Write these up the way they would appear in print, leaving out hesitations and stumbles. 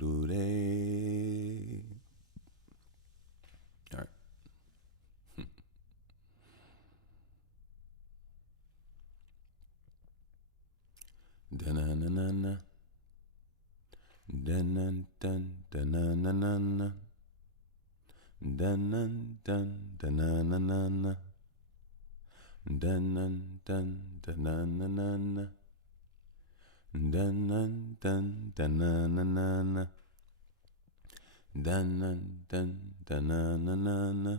Rude. All right. Da-na-na-na-na. Da-na-dun, da-na-na-na-na. Da-na-dun, da-na-na-na-na. Da-na-dun, da-na-na-na-na. Da-na-dun, da-na-na-na-na. Da-na-dun, da-na-na-na-na.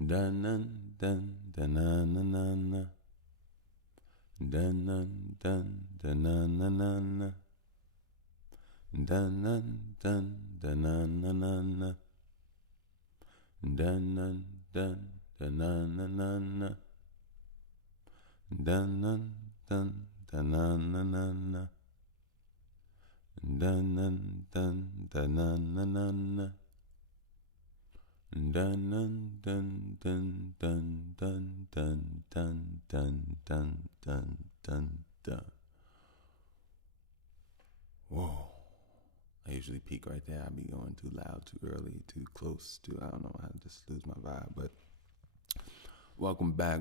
Da-na-dun, da-na-na-na-na. Dun-dun-dun, da-na-na-na-na. Dun-dun-dun, da-na-na-na-na. Dun-dun-dun, da-na-na-na-na. Dun-dun-dun, da-na-na-na-na. Dun-dun-dun, da-na-na-na-na. Dun dun dun dun dun dun dun dun dun dun dun dun dun. Whoa. I usually peak right there. I be going too loud, too early, too close, I don't know, I just lose my vibe. But welcome back.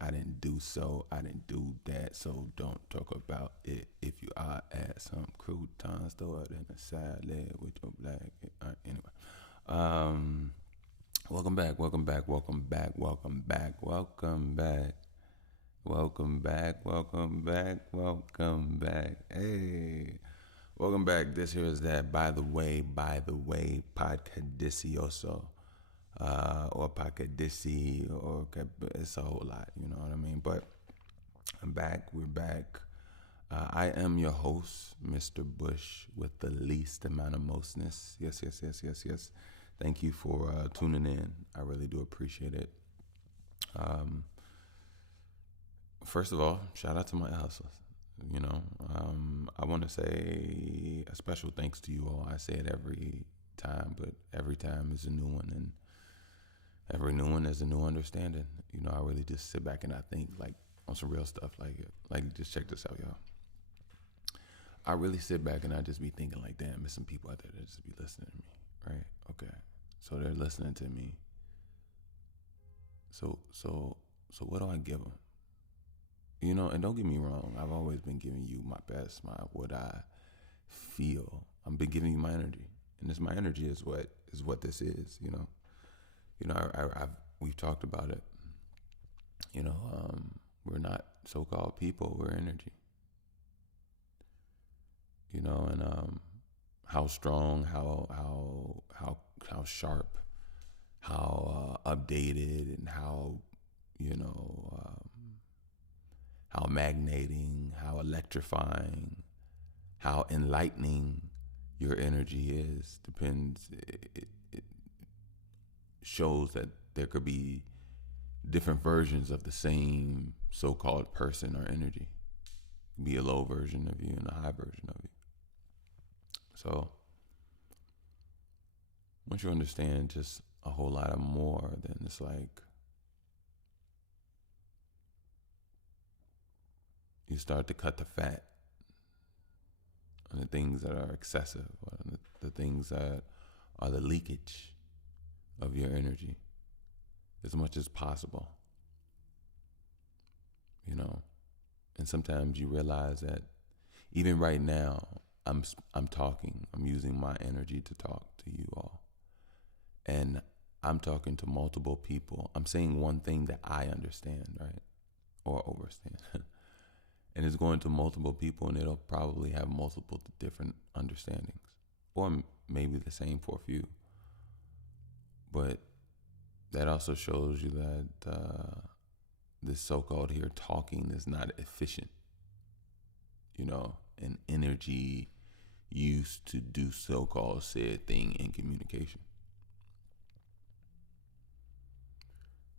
I didn't do that, so don't talk about it. If you are at some croutons, throw it in a salad with your black. Anyway. Welcome back. Hey, welcome back. This here is that. By the way, podcadicioso, or podcadici, or it's a whole lot. You know what I mean? But I'm back. We're back. I am your host, Mr. Bush, with the least amount of mostness. Yes. Thank you for tuning in. I really do appreciate it. First of all, shout out to my hustlers. You know, I want to say a special thanks to you all. I say it every time, but every time is a new one, and every new one is a new understanding. You know, I really just sit back and I think like on some real stuff. Like just check this out, y'all. I really sit back and I just be thinking like, damn, there's some people out there that just be listening to me, right? Okay, so they're listening to me. So what do I give them? You know, and don't get me wrong, I've always been giving you my best, what I feel. I've been giving you my energy, and my energy is what this is. You know, we've talked about it. You know, we're not so-called people; we're energy. You know, and how strong, how sharp, how updated, and how, you know, how magnating, how electrifying, how enlightening your energy is depends. It shows that there could be different versions of the same so-called person or energy. It could be a low version of you and a high version of you. So once you understand just a whole lot of more, then it's like you start to cut the fat on the things that are excessive, or the things that are the leakage of your energy as much as possible. You know, and sometimes you realize that even right now, I'm talking. I'm using my energy to talk to you all, and I'm talking to multiple people. I'm saying one thing that I understand, right, or overstand, and it's going to multiple people, and it'll probably have multiple different understandings, or maybe the same for a few. But that also shows you that this so-called here talking is not efficient. You know, and energy used to do so-called said thing in communication.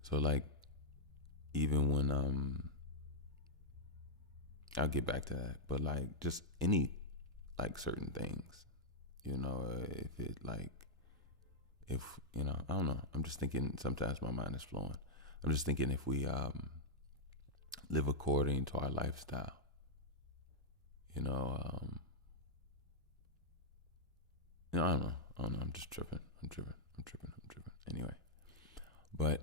So like, even when I'll get back to that, but like just any like certain things, you know, if you know, I don't know. I'm just thinking. Sometimes my mind is flowing. I'm just thinking if we live according to our lifestyle, you know, I don't know. I'm just tripping. I'm tripping. Anyway, but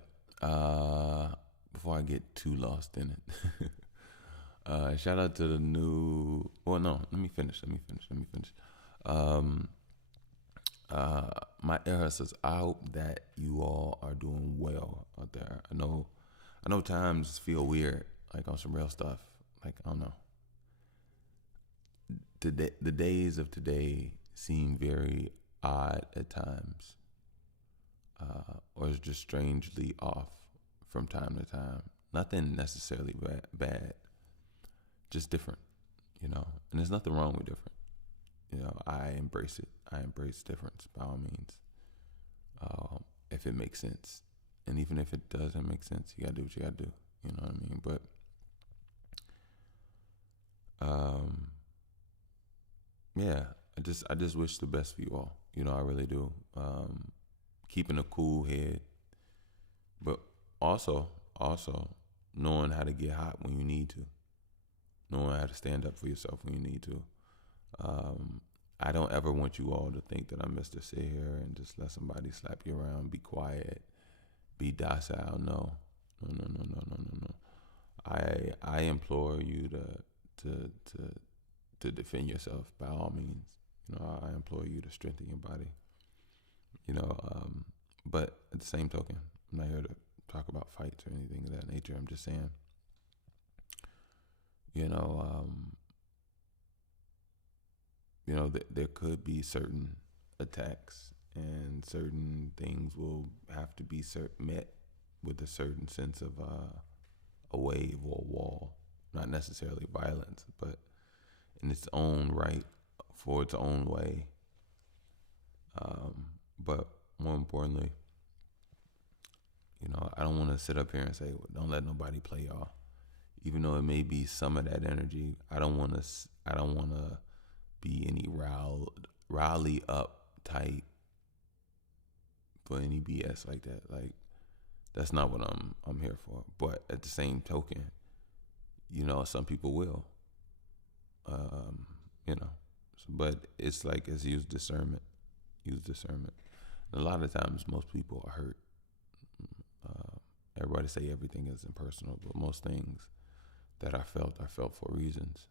before I get too lost in it, shout out to the new. Well, no, let me finish. My air hustlers. I hope that you all are doing well out there. I know times feel weird, like on some real stuff. Like I don't know. The days of today seem very odd at times, or just strangely off from time to time. Nothing necessarily bad, just different, And there's nothing wrong with different. I embrace it. I embrace difference by all means, if it makes sense. And even if it doesn't make sense, you gotta do what you gotta do. You know what I mean? But yeah, I just wish the best for you all. I really do. Keeping a cool head, but also knowing how to get hot when you need to, knowing how to stand up for yourself when you need to. I don't ever want you all to think that I'm Mr. Sit here and just let somebody slap you around, be quiet, be docile. No. I implore you to defend yourself by all means. I implore you to strengthen your body. But at the same token, I'm not here to talk about fights or anything of that nature. I'm just saying, there could be certain attacks and certain things will have to be met with a certain sense of a wave or a wall. Not necessarily violence, but in its own right, for its own way. But more importantly, I don't want to sit up here and say, well, don't let nobody play y'all. Even though it may be some of that energy, I don't want to be any rally up type for any BS like that. Like, that's not what I'm here for. But at the same token, some people will. But it's like, it's use discernment. And a lot of times, most people are hurt. Everybody say everything is impersonal, but most things that are felt for reasons.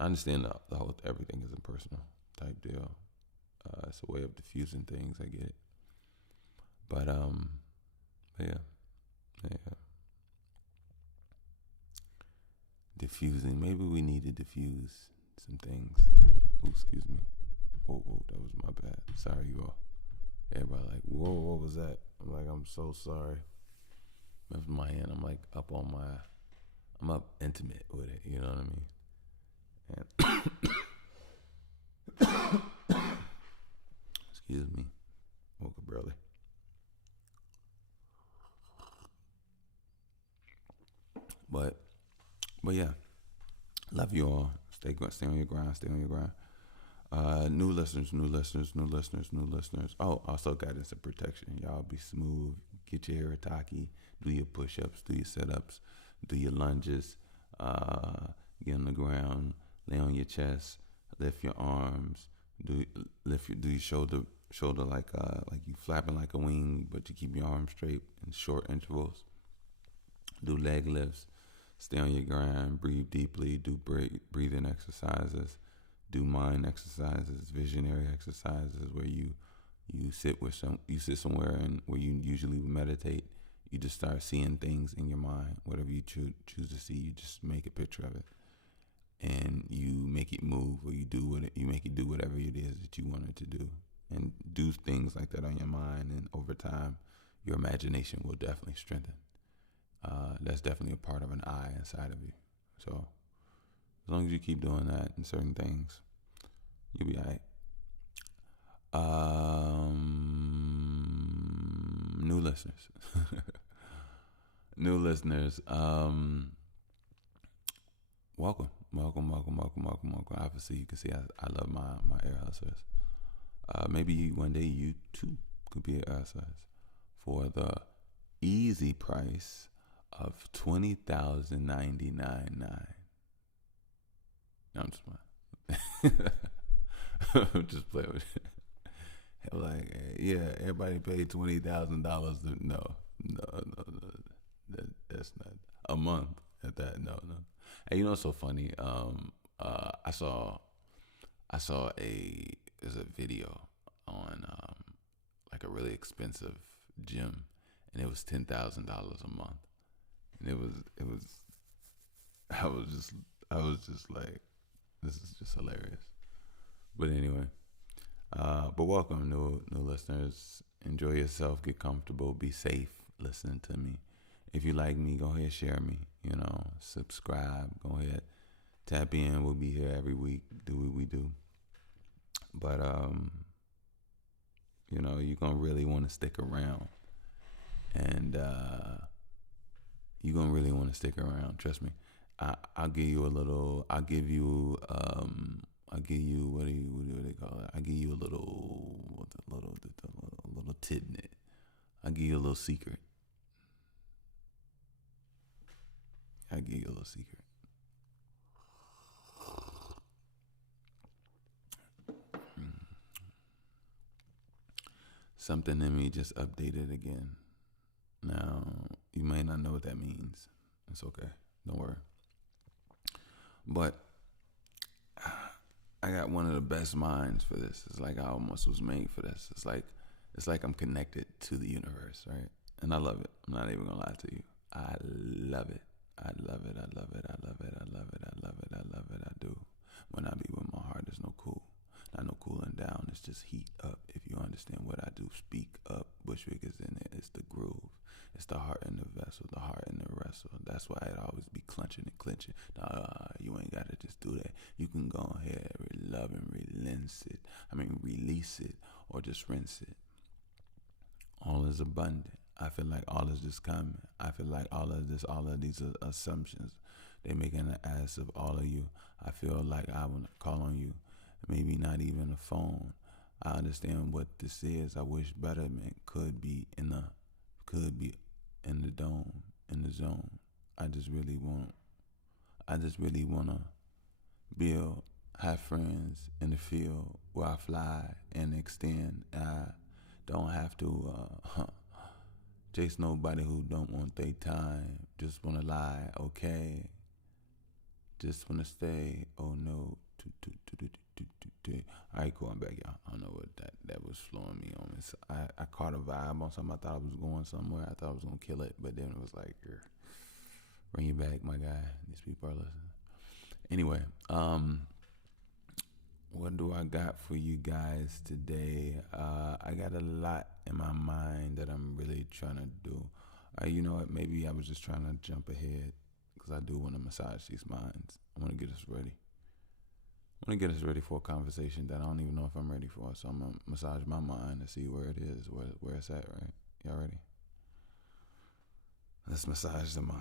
I understand the whole everything is impersonal type deal. It's a way of diffusing things. I get it, but yeah. Diffusing. Maybe we need to diffuse some things. Ooh, excuse me. Whoa, that was my bad. Sorry, you all. Everybody like, whoa, what was that? I'm like, I'm so sorry. That was my hand. I'm like I'm up intimate with it. You know what I mean? And excuse me. Woke up early. But yeah, love you all. Stay on your grind. New listeners. Oh, also guidance and protection. Y'all be smooth. Get your harataki. Do your push-ups. Do your sit-ups. Do your lunges. Get on the ground. Lay on your chest. Lift your arms. Do your shoulder like you flapping like a wing, but you keep your arms straight in short intervals. Do leg lifts. Stay on your grind. Breathe deeply. Do breathing exercises. Do mind exercises, visionary exercises where you sit somewhere and where you usually would meditate. You just start seeing things in your mind. Whatever you choose to see, you just make a picture of it, and you make it move, or you make it do whatever it is that you want it to do, and do things like that on your mind. And over time, your imagination will definitely strengthen. That's definitely a part of an eye inside of you. So as long as you keep doing that and certain things, you'll be all right. New listeners. Welcome. Obviously, you can see I love my air hustlers. Maybe one day you too could be an air hustler for the easy price of $20,099. No, I'm just playing. I'm just playing with it. Like, yeah, everybody paid $20,000. No. That's not a month at that. No. Hey, you know what's so funny? I saw there's a video on like a really expensive gym, and it was $10,000 a month, and it was I was just like, this is just hilarious. But anyway, but welcome, new listeners. Enjoy yourself, get comfortable, be safe. Listening to me. If you like me, go ahead, share me. Subscribe. Go ahead, tap in. We'll be here every week. Do what we do. But you're gonna really want to stick around, and you're gonna really want to stick around. Trust me. I'll give you a little. I'll give you. I'll give you what do they call it? I'll give you a little tidbit. I'll give you a little secret. I'll give you a little secret. Something in me just updated again. Now, you may not know what that means. It's okay. Don't worry. But I got one of the best minds for this. It's like I almost was made for this. It's like I'm connected to the universe, right? And I love it. I'm not even gonna lie to you. I love it. I love it. I love it. I love it. I love it. I love it. I love it. I do. When I be with my heart, there's no cool. Not no cooling down. It's just heat up. If you understand what I do, speak up. Bushwick is in it. It's the groove. It's the heart in the vessel, the heart in the wrestle. That's why it always be clenching and clenching. You ain't got to just do that. You can go ahead, love and release it, or just rinse it. All is abundant. I feel like all is just coming. I feel like all of these assumptions, they making an ass of all of you. I feel like I want to call on you. Maybe not even a phone. I understand what this is. I wish betterment could be in the dome, in the zone. I just really wanna build, have friends in the field where I fly and extend. I don't have to chase nobody who don't want their time. Just wanna lie, okay? Just wanna stay. Oh no. All right, cool. I'm back, y'all. I don't know what that was flowing me on. I caught a vibe on something. I thought I was going somewhere. I thought I was gonna kill it, but then it was like, bring you back, my guy. These people are listening. Anyway, what do I got for you guys today? I got a lot in my mind that I'm really trying to do. You know what? Maybe I was just trying to jump ahead because I do want to massage these minds. I want to get us ready. I want to get us ready for a conversation that I don't even know if I'm ready for. So I'm going to massage my mind to see where it is, where it's at, right? Y'all ready? Let's massage the mind.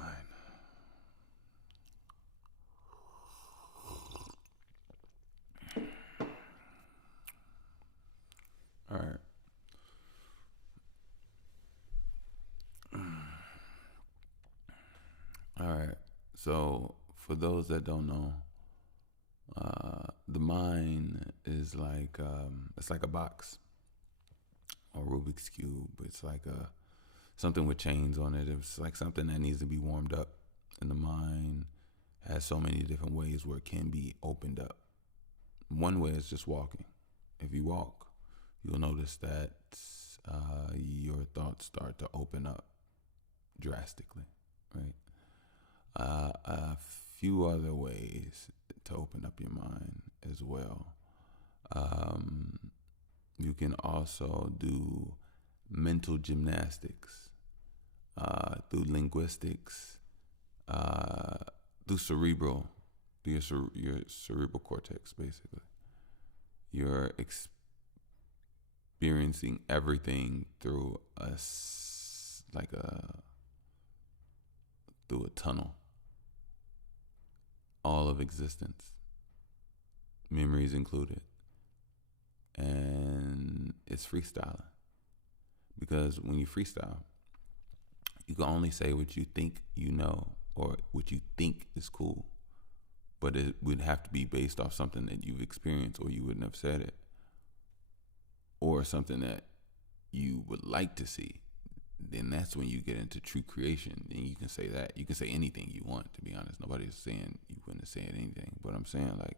All right. All right. So for those that don't know, the mind is like it's like a box or Rubik's cube. It's like something with chains on it. It's like something that needs to be warmed up, and the mind has so many different ways where it can be opened up. One way is just walking. If you walk, you'll notice that your thoughts start to open up drastically, right? A few other ways to open up your mind as well. You can also do mental gymnastics through linguistics, through your cerebral cortex, basically. You're experiencing everything through through a tunnel. All of existence, memories included. And it's freestyling. Because when you freestyle, you can only say what you think you know or what you think is cool. But it would have to be based off something that you've experienced, or you wouldn't have said it. or something that you would like to see, then that's when you get into true creation. Then you can say that. You can say anything you want, to be honest. Nobody's saying you wouldn't say anything. But I'm saying, like,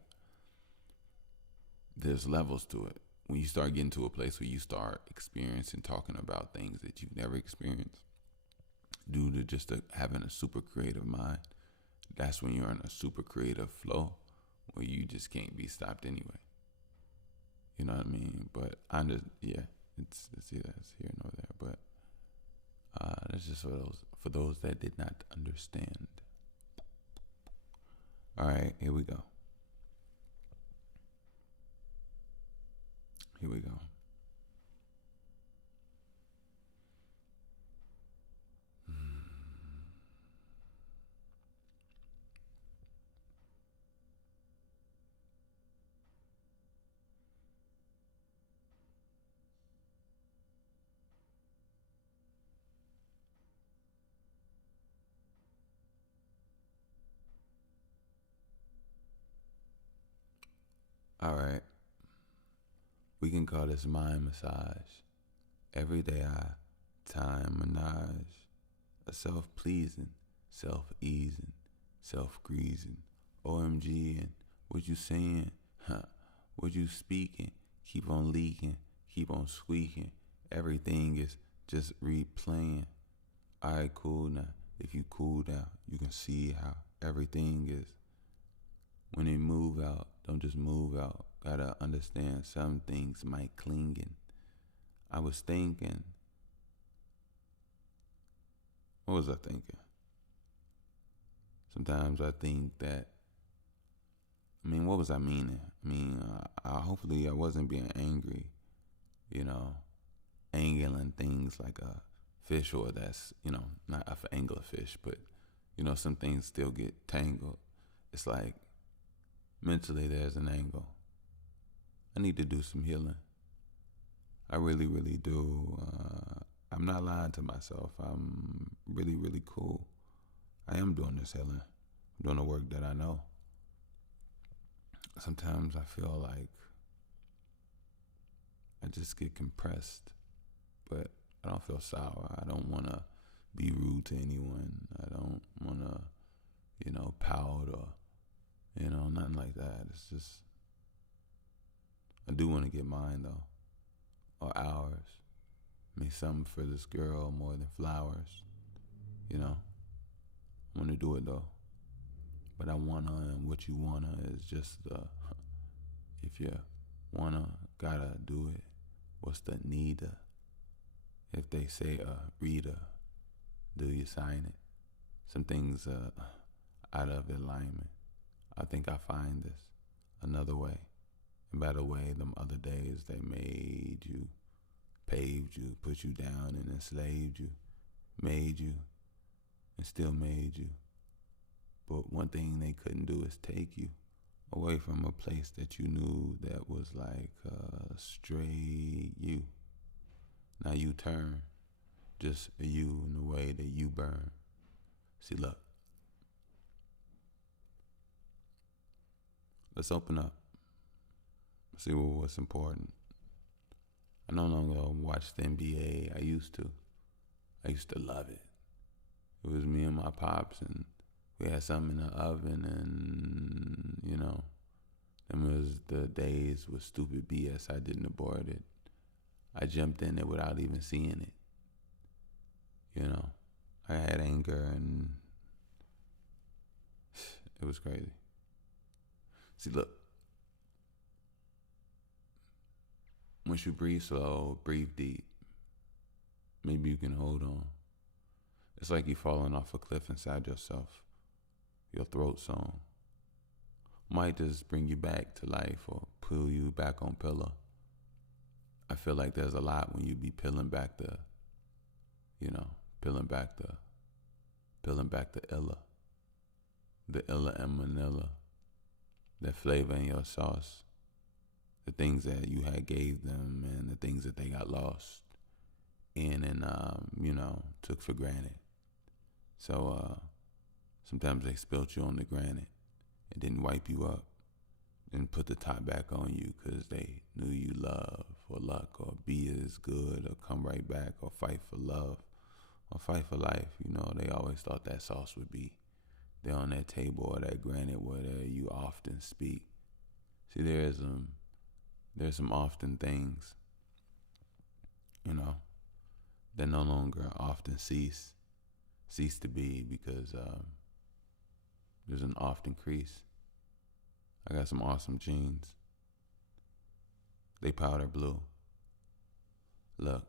there's levels to it. When you start getting to a place where you start experiencing talking about things that you've never experienced due to just having a super creative mind, that's when you're in a super creative flow where you just can't be stopped anyway. You know what I mean? But I just, yeah, it's here nor there. But that's just for those that did not understand. All right, here we go. Here we go. All right. We can call this mind massage. Everyday time menage. A self-pleasing, self-easing, self-greasing. OMG and what you saying? Huh? What you speaking? Keep on leaking, keep on squeaking. Everything is just replaying. Alright, cool now. If you cool down, you can see how everything is. When they move out, don't just move out. Gotta understand some things might clinging. I was thinking. What was I thinking? Sometimes I think that, what was I meaning? Hopefully I wasn't being angry, angling things like a fish, or that's, not a angler fish, but, some things still get tangled. It's like mentally there's an angle. I need to do some healing. I really, really do. I'm not lying to myself. I'm really, really cool. I am doing this healing. I'm doing the work that I know. Sometimes I feel like I just get compressed, but I don't feel sour. I don't want to be rude to anyone. I don't want to, pout or, nothing like that. It's just, I do want to get mine though, or ours. Something for this girl more than flowers, I want to do it though. But I wanna, and what you wanna is just if you wanna, gotta do it. What's the need? If they say reader, do you sign it? Some things out of alignment. I think I find this another way. And by the way, them other days they made you, paved you, put you down and enslaved you, made you, and still made you. But one thing they couldn't do is take you away from a place that you knew that was like straight you. Now you turn, just a you in the way that you burn. See, look. Let's open up. See what's important. I no longer watch the NBA. I used to love it. It was me and my pops, and we had something in the oven, and, them was the days with stupid BS. I didn't abort it. I jumped in it without even seeing it. I had anger, and it was crazy. See, look. Once you breathe slow, breathe deep, maybe you can hold on. It's like you falling off a cliff inside yourself. Your throat song might just bring you back to life or pull you back on pillow. I feel like there's a lot when you be peeling back the illa and manila, that flavor in your sauce, the things that you had gave them and the things that they got lost in and, took for granted. So sometimes they spilt you on the granite and didn't wipe you up and put the top back on you because they knew you love or luck or be as good or come right back or fight for love or fight for life. They always thought that sauce would be there on that table or that granite where you often speak. See, there's some often things, that no longer often cease to be because there's an often crease. I got some awesome jeans. They powder blue. Look.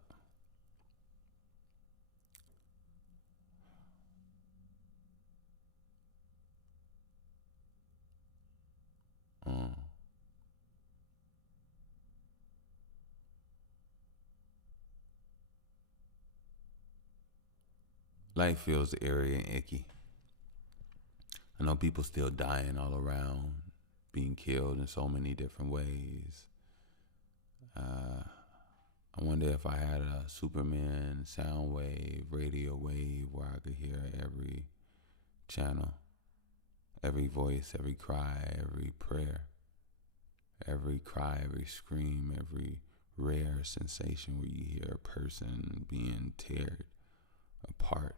Life feels airy and icky. I know people still dying all around, being killed in so many different ways. I wonder if I had a Superman sound wave, radio wave, where I could hear every channel, every voice, every cry, every prayer, every cry, every scream, every rare sensation where you hear a person being teared apart.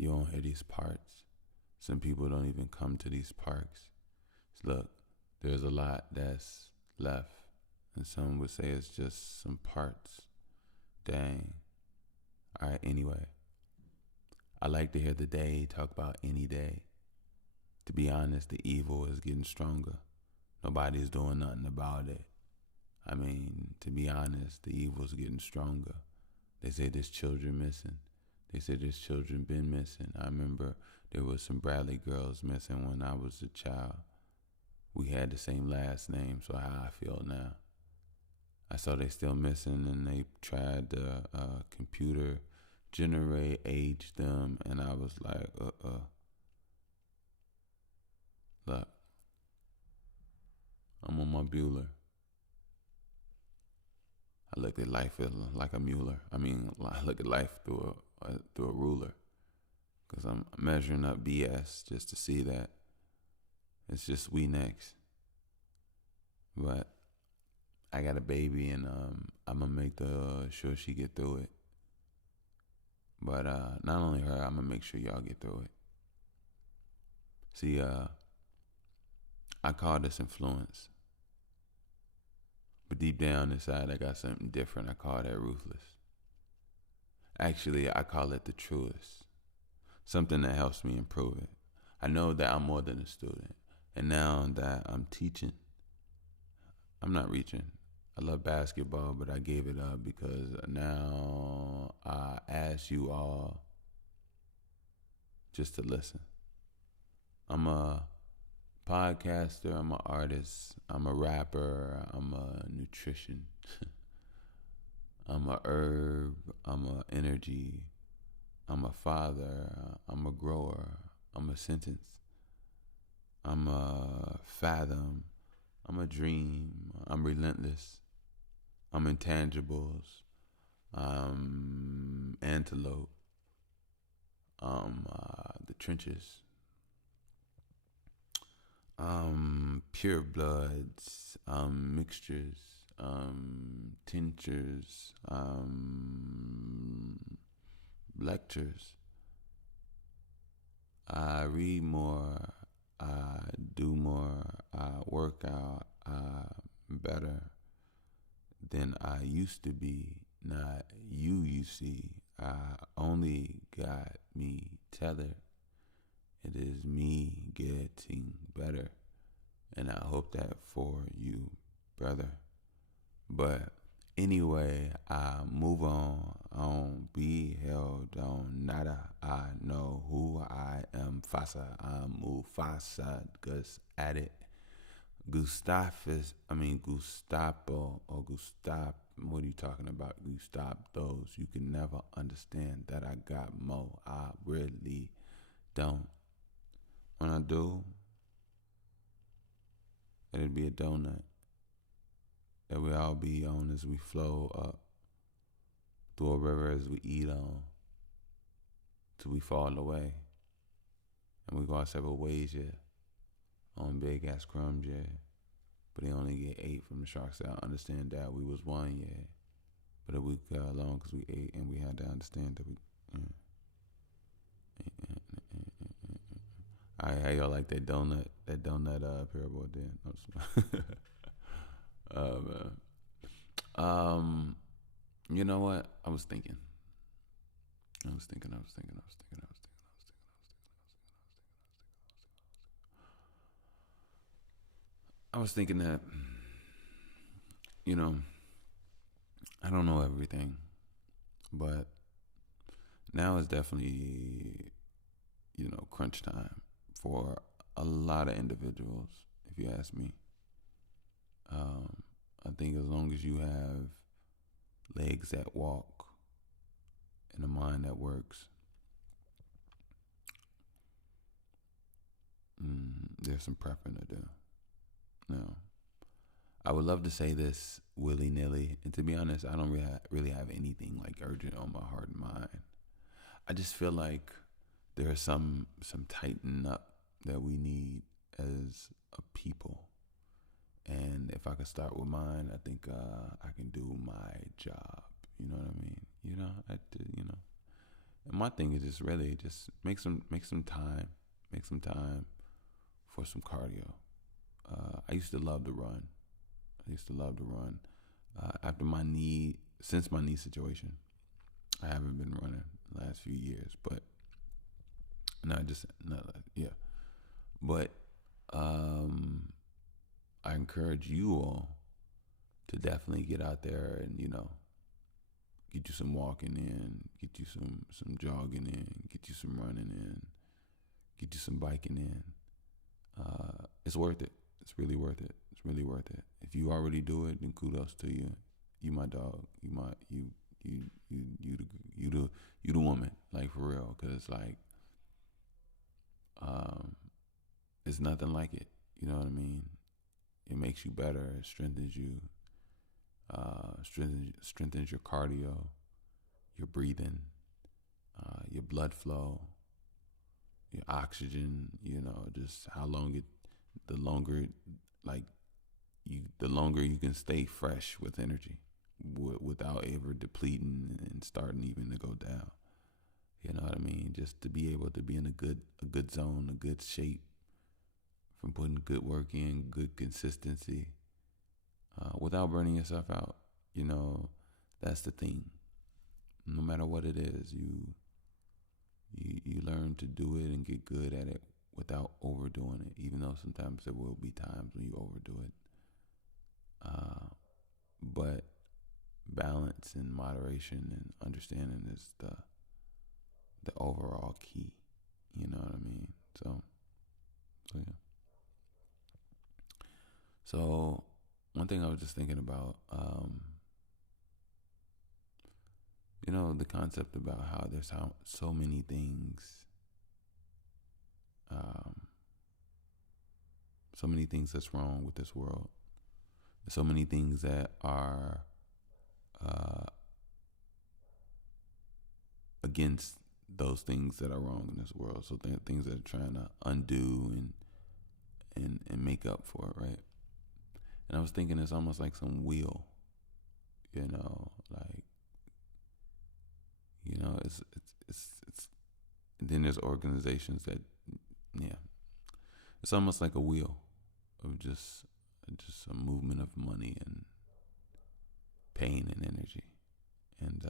You don't hear these parts. Some people don't even come to these parks. Look, there's a lot that's left, and some would say it's just some parts. Dang. All right, anyway. I like to hear the day talk about any day. To be honest, the evil is getting stronger. Nobody's doing nothing about it. I mean, to be honest, the evil's getting stronger. They say there's children missing. They say there's children been missing. I remember there was some Bradley girls missing when I was a child. We had the same last name, so how I feel now. I saw they still missing, and they tried to computer generate age them, and I was like, Look, I'm on my Bueller. I look at life like a Mueller. I look at life through a ruler, because I'm measuring up BS just to see that it's just we next. But I got a baby, and I'm gonna make sure she get through it. But not only her, I'm gonna make sure y'all get through it. See, I call this influence, but deep down inside, I got something different. I call that ruthless. Actually, I call it the truest. Something that helps me improve it. I know that I'm more than a student, and now that I'm teaching, I'm not reaching. I love basketball, but I gave it up because now I ask you all just to listen. I'm a podcaster, I'm an artist, I'm a rapper, I'm a nutrition, I'm a herb, I'm a energy, I'm a father, I'm a grower, I'm a sentence, I'm a fathom, I'm a dream, I'm relentless, I'm intangibles, I'm antelope, I'm the trenches, pure bloods, mixtures, tinctures, lectures. I read more, I do more, I work out better than I used to be. Not you see. I only got me tethered. It is me getting better. And I hope that for you, brother. But anyway, I move on. I don't be held on nada. I know who I am. Fasa. I'm Mufasa. Gus at it. Gustavo or Gustav. What are you talking about? Gustav, those. You can never understand that I got more. I really don't. When I do, it'll be a donut that we all be on as we flow up through a river as we eat on till we fall away. And we go our several ways, yeah. On big ass crumbs, yeah. But they only get 8 from the sharks. I understand that we was one, yeah. but a week got long because we ate and we had to understand that we. All right, how y'all like that donut? That donut parable then. Man. You know what? I was thinking. I was thinking that, you know, I don't know everything, but now is definitely, crunch time for a lot of individuals, if you ask me. I think as long as you have legs that walk and a mind that works, there's some prepping to do. Now, I would love to say this willy-nilly, and to be honest, I don't really have anything like urgent on my heart and mind. I just feel like there is some tighten up that we need as a people. And if I could start with mine, I think I can do my job. You know what I mean? And my thing is just really just make some time for some cardio. I used to love to run. Since my knee situation, I haven't been running the last few years, but But I encourage you all to definitely get out there and get you some walking in, get you some jogging in, get you some running in, get you some biking in. It's worth it. It's really worth it. It's really worth it. If you already do it, then kudos to you. You my dog. You the woman, like for real. Cause like, it's nothing like it. You know what I mean? It makes you better. It strengthens you. Strengthens your cardio, your breathing, your blood flow, your oxygen. Just the longer you can stay fresh with energy, without ever depleting and starting even to go down. You know what I mean? Just to be able to be in a good zone, a good shape, from putting good work in, good consistency, without burning yourself out. That's the thing. No matter what it is, you learn to do it and get good at it without overdoing it. Even though sometimes there will be times when you overdo it, but balance and moderation and understanding is the overall key. You know what I mean? So yeah. So one thing I was just thinking about, the concept about how there's so many things, that's wrong with this world, so many things that are against those things that are wrong in this world. So things that are trying to undo and make up for it, right? And I was thinking it's almost like some wheel, it's and then there's organizations that, it's almost like a wheel of just a movement of money and pain and energy. And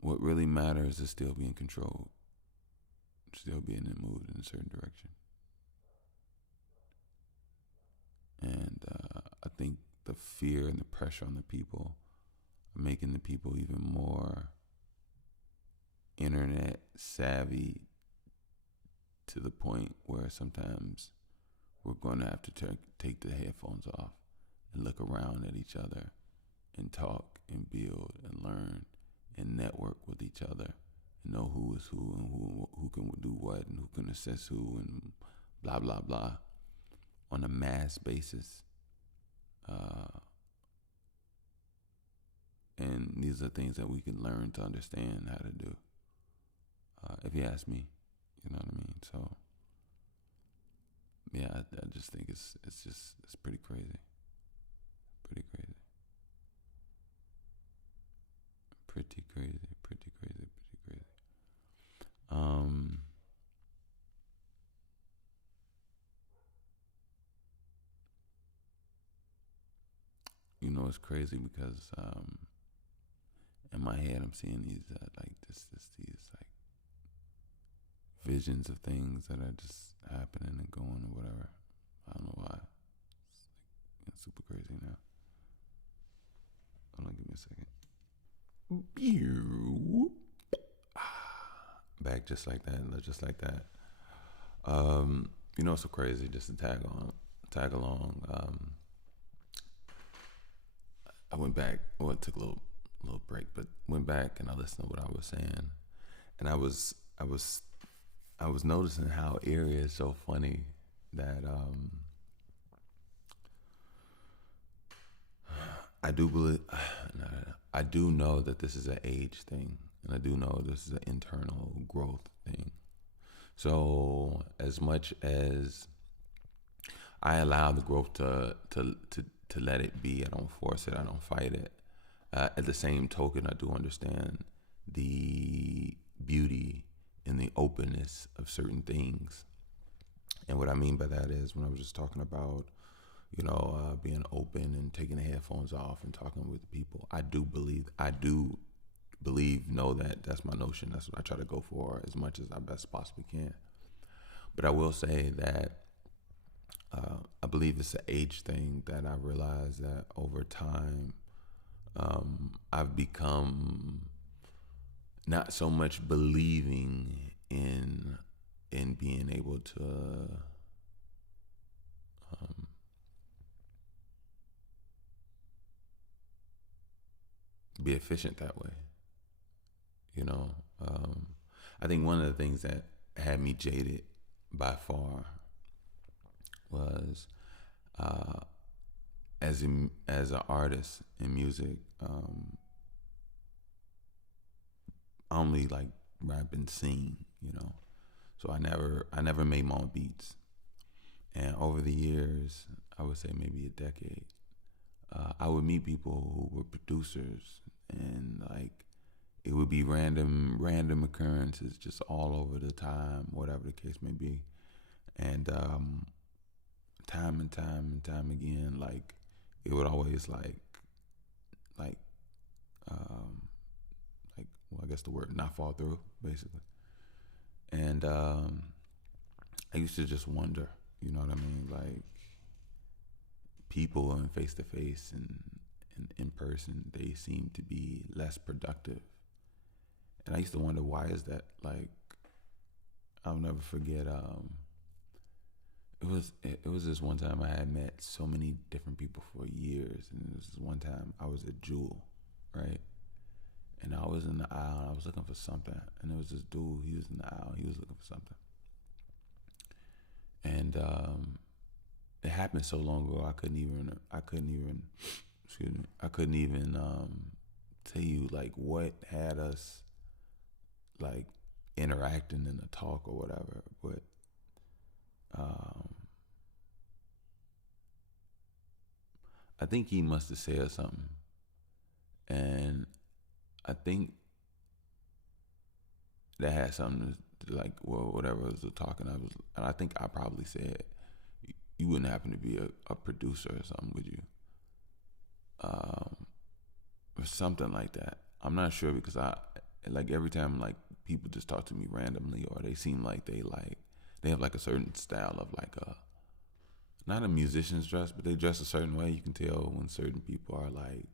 what really matters is still being controlled, still being moved in a certain direction. And I think the fear and the pressure on the people are making the people even more internet savvy, to the point where sometimes we're going to have to take the headphones off and look around at each other and talk and build and learn and network with each other and know who is who and who can do what and who can assess who and blah, blah, blah, on a mass basis. And these are things that we can learn to understand how to do. If you ask me, you know what I mean? So, yeah, I just think it's pretty crazy. Pretty crazy, pretty crazy, pretty crazy. Um, it's crazy because in my head I'm seeing these these like visions of things that are just happening and going or whatever. I don't know why. It's super crazy now. Hold on, give me a second. Back just like that, just like that. It's so crazy just to tag along. I went back. Well, it took a little break, but went back and I listened to what I was saying, and I was noticing how eerie is so funny that I do believe I do know that this is an age thing, and I do know this is an internal growth thing. So as much as I allow the growth to let it be, I don't force it, I don't fight it. At the same token, I do understand the beauty and the openness of certain things. And what I mean by that is when I was just talking about, being open and taking the headphones off and talking with people, I do believe, know that that's my notion. That's what I try to go for as much as I best possibly can. But I will say that I believe it's an age thing that I realized that over time, I've become not so much believing in being able to be efficient that way. I think one of the things that had me jaded by far was as an artist in music, I only like rap and sing, So I never made my own beats. And over the years, I would say maybe a decade, I would meet people who were producers, and like it would be random occurrences just all over the time, whatever the case may be. And time and time again, like it would always like well, I guess the word not fall through, basically. And I used to just wonder, you know what I mean? Like people in face to face and in person, they seem to be less productive. And I used to wonder, why is that? Like, I'll never forget. It was this one time I had met so many different people for years, and it was this one time I was at Jewel, right? And I was in the aisle, and I was looking for something, and there was this dude. He was in the aisle, he was looking for something, and it happened so long ago. I couldn't even tell you like what had us like interacting in a talk or whatever, but I think he must have said something, and I think that had something to like, well, whatever was the talking. And I think I probably said, "You wouldn't happen to be a producer or something, would you?" Or something like that. I'm not sure, because I like every time like people just talk to me randomly, or they seem like they have like a certain style of like a, not a musician's dress, but they dress a certain way. You can tell when certain people are like,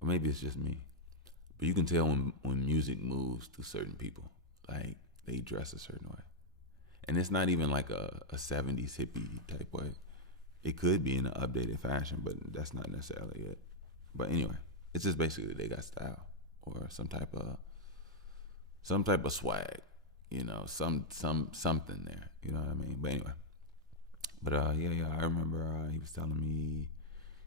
or maybe it's just me, but you can tell when music moves to certain people, like they dress a certain way. And it's not even like a 70s hippie type way. It could be in an updated fashion, but that's not necessarily it. But anyway, it's just basically they got style or some type of swag, something there. You know what I mean? But anyway, yeah, I remember he was telling me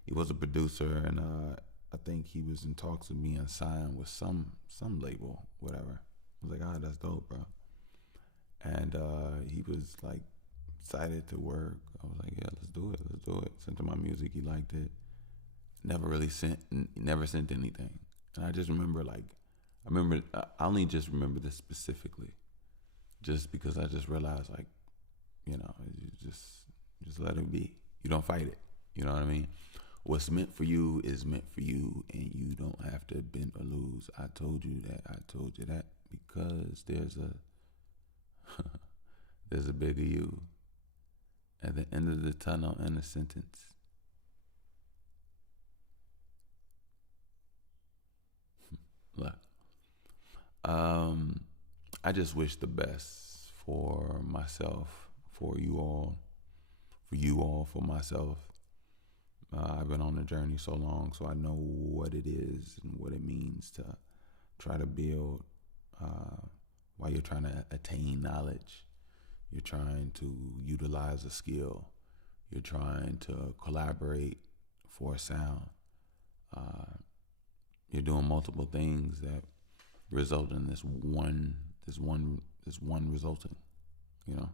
he was a producer, and I think he was in talks with being signed with some label, whatever. I was like, that's dope, bro. And he was like excited to work. I was like, yeah, let's do it. Sent him my music, he liked it. Never sent anything. And I just remember like I remember. I only just remember this specifically, just because I just realized, like, you just let it be. You don't fight it. You know what I mean? What's meant for you is meant for you, and you don't have to bend or lose. I told you that. I told you that because there's a bigger you at the end of the tunnel in a sentence. Look, I just wish the best for myself, for you all, for myself. I've been on a journey so long, so I know what it is and what it means to try to build while you're trying to attain knowledge. You're trying to utilize a skill. You're trying to collaborate for a sound. Uh, you're doing multiple things that result in this one resulting. You know,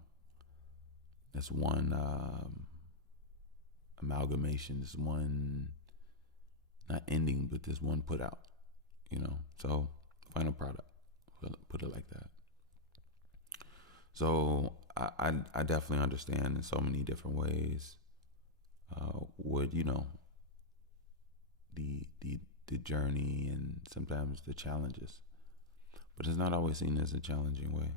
this one amalgamation. This one not ending, but this one put out. So final product. Put it like that. So I definitely understand in so many different ways what the journey and sometimes the challenges, but it's not always seen as a challenging way.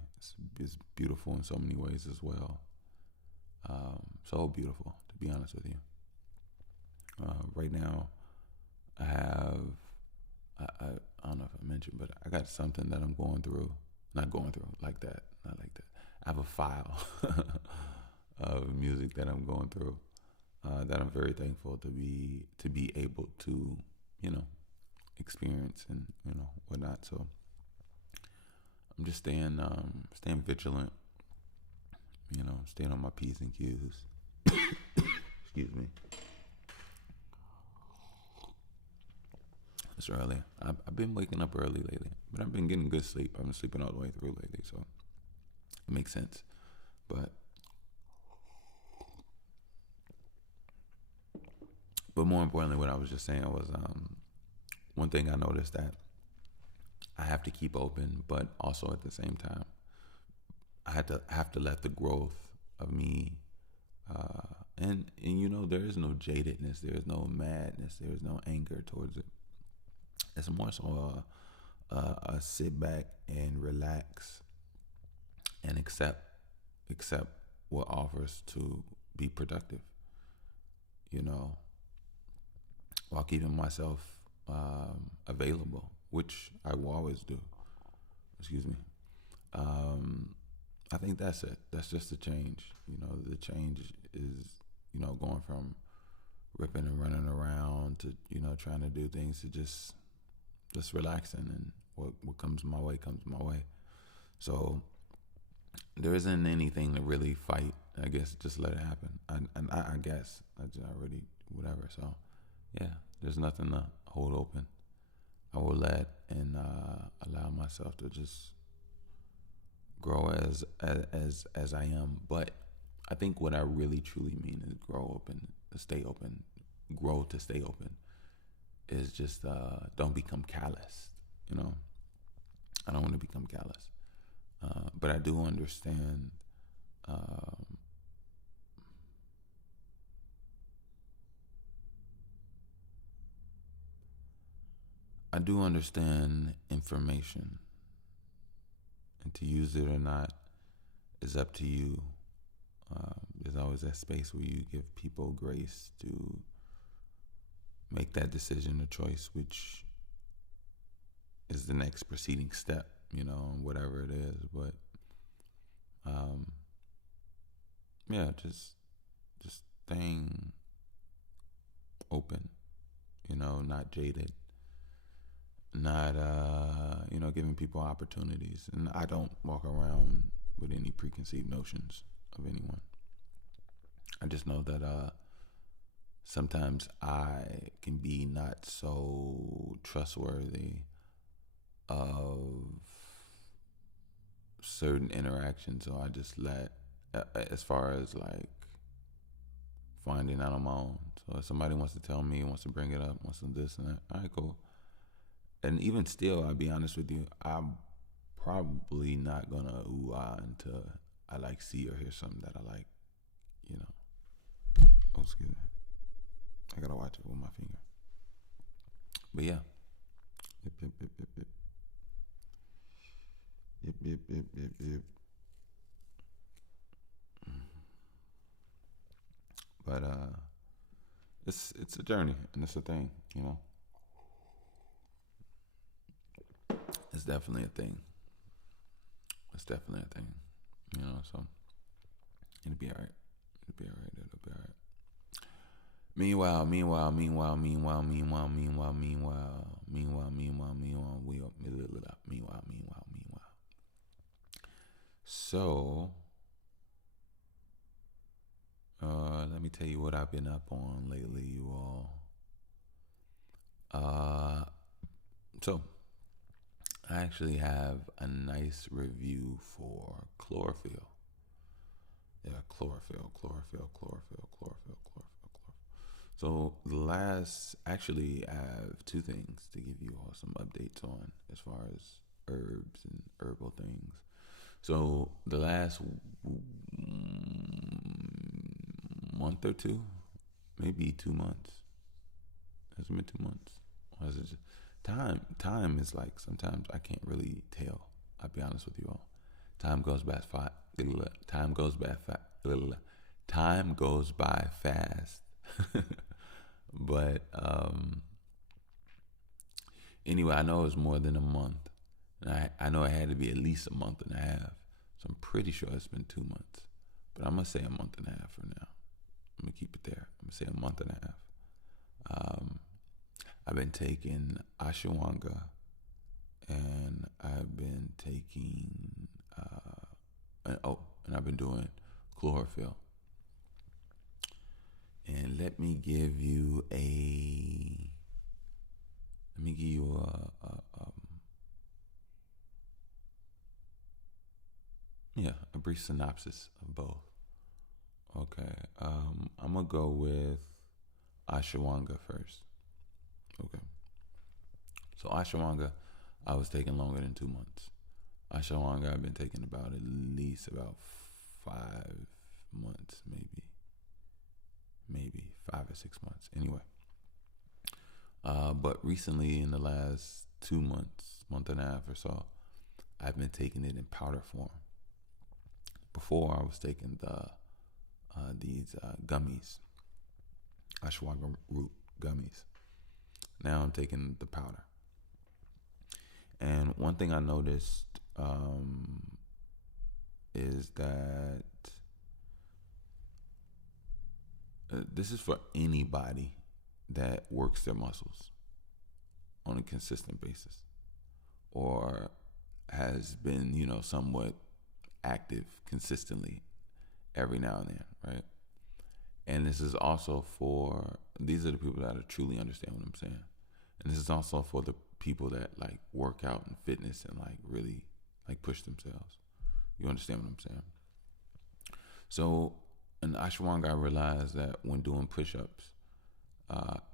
It's beautiful in so many ways as well. So beautiful, to be honest with you. Right now, I have I don't know if I mentioned, but I got something that I'm going through. Not going through like that. Not like that. I have a file of music that I'm going through that I'm very thankful to be able to experience and whatnot. So I'm just staying vigilant. Staying on my P's and Q's. Excuse me. It's early. I've been waking up early lately, but I've been getting good sleep. I've been sleeping all the way through lately, so it makes sense. But more importantly, what I was just saying was one thing I noticed that I have to keep open, but also at the same time, I have to let the growth of me, and there is no jadedness, there is no madness, there is no anger towards it. It's more so a sit back and relax and accept what offers to be productive. While keeping myself available, which I will always do. Excuse me. I think that's it. That's just the change. The change is going from ripping and running around to trying to do things to just relaxing, and what comes my way comes my way. So there isn't anything to really fight. I guess just let it happen. I guess I already whatever. So yeah, there's nothing to hold open. I will let and allow myself to just grow as I am. But I think what I really truly mean is grow open, to stay open, grow to stay open. Is just don't become callous. I don't want to become callous, but I do understand. I do understand information, and to use it or not is up to you. There's always that space where you give people grace to make that decision or choice, which is the next preceding step, whatever it is. But yeah, just staying open, not jaded, not giving people opportunities. And I don't walk around with any preconceived notions of anyone. I just know that sometimes I can be not so trustworthy of certain interactions, so I just let, as far as like finding out on my own. So if somebody wants to tell me, wants to bring it up, wants to this and that, all right, cool. and even still, I'll be honest with you, I'm probably not gonna ooh ah until I like see or hear something that I like, you know. Oh, excuse me. I gotta watch it with my finger. But yeah. Yep, yep, yep, yep, yep. Yep, yep, yep, yep, yep. But it's a journey and it's a thing, you know. It's definitely a thing. It's definitely a thing, you know. So it'll be alright. It'll be alright. It'll be alright. Meanwhile, meanwhile. So, let me tell you what I've been up on lately, you all. So I actually have a nice review for chlorophyll. Yeah, chlorophyll. So actually, I have two things to give you all some updates on as far as herbs and herbal things. So the last month or two, maybe 2 months. Has it been 2 months? Or is it just time? Time is like sometimes I can't really tell. I'll be honest with you all. Time goes by fast. Time goes by fast. Time goes by fast. But anyway, I know it was more than a month. And I know it had to be at least a month and a half. So I'm pretty sure it's been 2 months. But I'm going to say a month and a half for now. I'm going to keep it there. I'm going to say a month and a half. I've been taking ashwagandha and I've been taking, and I've been doing chlorophyll. And let me give you a brief synopsis of both. Okay, I'm gonna go with ashwagandha first. Okay, so ashwagandha, I was taking longer than 2 months. Ashwagandha, I've been taking at least about 5 months, maybe 5 or 6 months. Anyway, but recently, in the last 2 months, month and a half or so, I've been taking it in powder form. Before, I was taking these gummies, ashwagandha root gummies. Now I'm taking the powder. And one thing I noticed is that this is for anybody that works their muscles on a consistent basis or has been, somewhat active consistently every now and then, right? And this is also these are the people that truly understand what I'm saying. And this is also for the people that like work out in fitness and like really like push themselves. You understand what I'm saying? So in ashwagandha, I realized that when doing push-ups,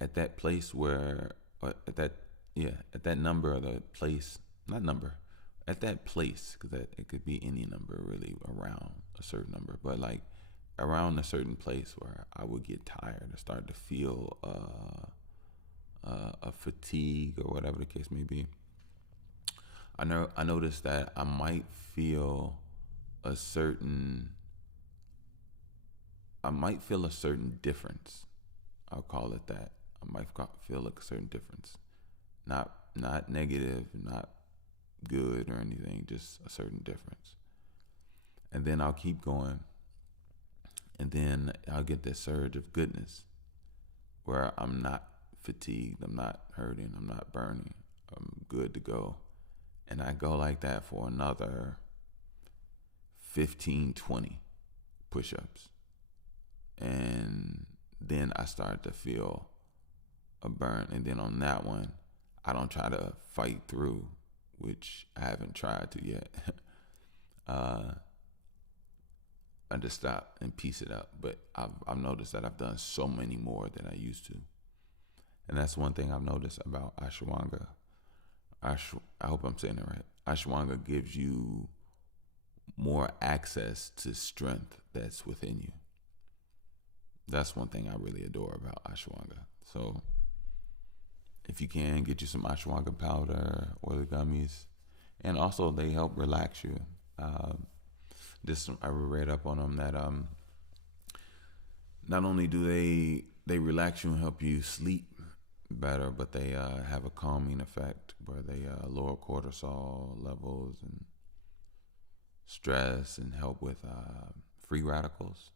at that place at that number of the place, not number, at that place, because it could be any number really around a certain number, but like around a certain place where I would get tired or start to feel a fatigue or whatever the case may be. I noticed that I might feel a certain difference. I'll call it that. I might feel like a certain difference. Not negative, not good or anything, just a certain difference. And then I'll keep going. And then I'll get this surge of goodness where I'm not fatigued, I'm not hurting, I'm not burning, I'm good to go. And I go like that for another 15, 20 push-ups. And then I start to feel a burn. And then on that one, I don't try to fight through, which I haven't tried to yet. I just stop and piece it up. But I've noticed that I've done so many more than I used to. And that's one thing I've noticed about ashwagandha. I hope I'm saying it right. Ashwagandha gives you more access to strength that's within you. That's one thing I really adore about ashwagandha. So if you can, get you some ashwagandha powder or the gummies, and also they help relax you. This I read up on them that not only do they relax you and help you sleep better, but they have a calming effect where they lower cortisol levels and stress and help with free radicals.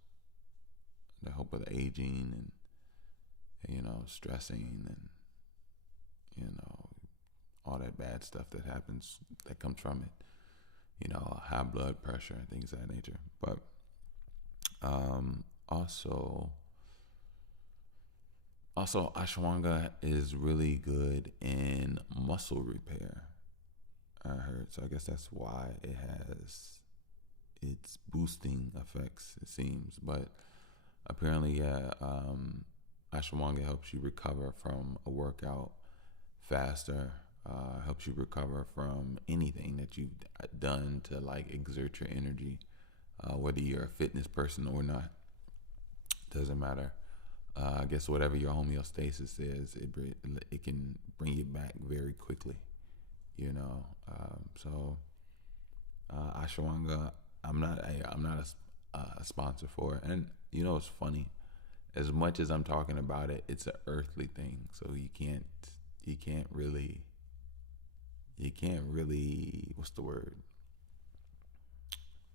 They help with aging and stressing and all that bad stuff that happens that comes from it. High blood pressure and things of that nature. But also ashwagandha is really good in muscle repair, I heard. So I guess that's why it has its boosting effects, it seems. But apparently, ashwagandha helps you recover from a workout faster, helps you recover from anything that you've done to like exert your energy, whether you're a fitness person or not. Doesn't matter. I guess whatever your homeostasis is, it can bring you back very quickly. So ashwagandha, I'm not a sponsor for it, and it's funny. As much as I'm talking about it, it's an earthly thing, so you can't really what's the word?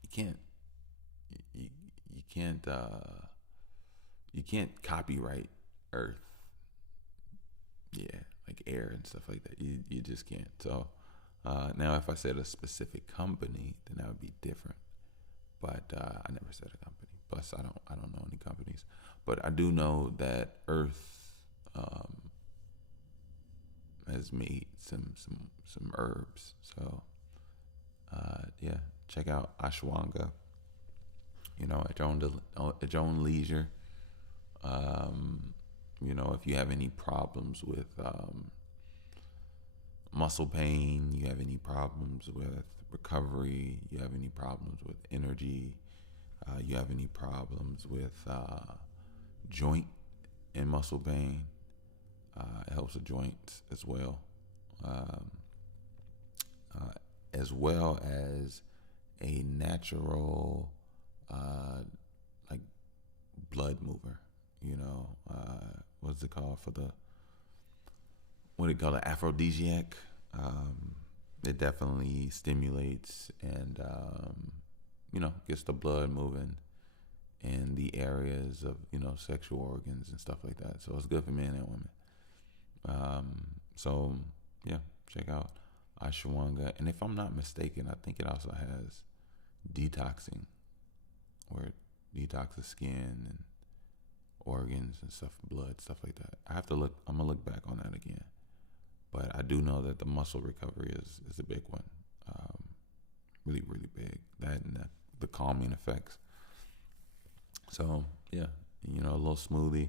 You can't you can't copyright earth. Yeah, like air and stuff like that. You just can't. So now if I said a specific company, then that would be different. But I never said a company. Plus I don't know any companies. But I do know that Earth has made some herbs. So yeah, check out ashwagandha. At your own leisure. If you have any problems with muscle pain, you have any problems with recovery, you have any problems with energy, you have any problems with joint and muscle pain, it helps the joints as well. As well as a natural like blood mover. What's it called what do you call it, aphrodisiac? It definitely stimulates and gets the blood moving in the areas of sexual organs and stuff like that. So it's good for men and women. So yeah, check out ashwagandha, and if I'm not mistaken, I think it also has detoxing, or it detoxes skin and organs and stuff, blood, stuff like that. I'm gonna look back on that again. But I do know that the muscle recovery is a big one. Really, really big. That and the calming effects. So yeah, a little smoothie.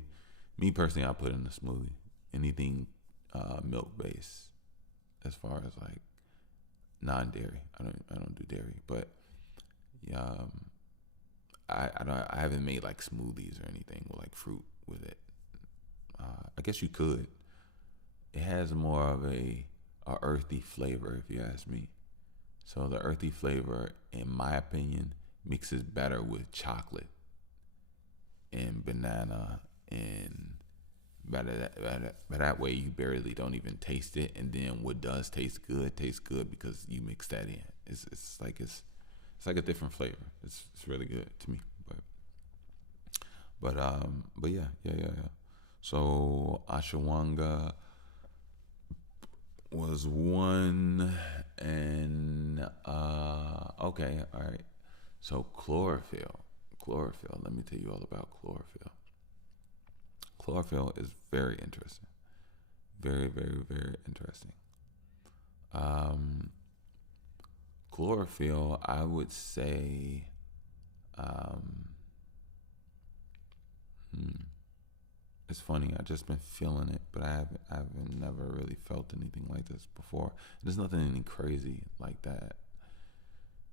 Me personally, I put in a smoothie. Anything milk based, as far as like non-dairy. I don't do dairy, but yeah, I haven't made like smoothies or anything with like fruit with it. I guess you could. It has more of a earthy flavor, if you ask me. So the earthy flavor, in my opinion, mixes better with chocolate and banana, and by that way you barely don't even taste it, and then what does taste good because you mix that in. It's like a different flavor. It's really good to me. But yeah. So ashwagandha was one, and okay, all right. So chlorophyll. Let me tell you all about chlorophyll. Chlorophyll is very interesting. Very, very, very interesting. Chlorophyll, I would say, it's funny. I just been feeling it, but I haven't never really felt anything like this before. There's nothing any crazy like that.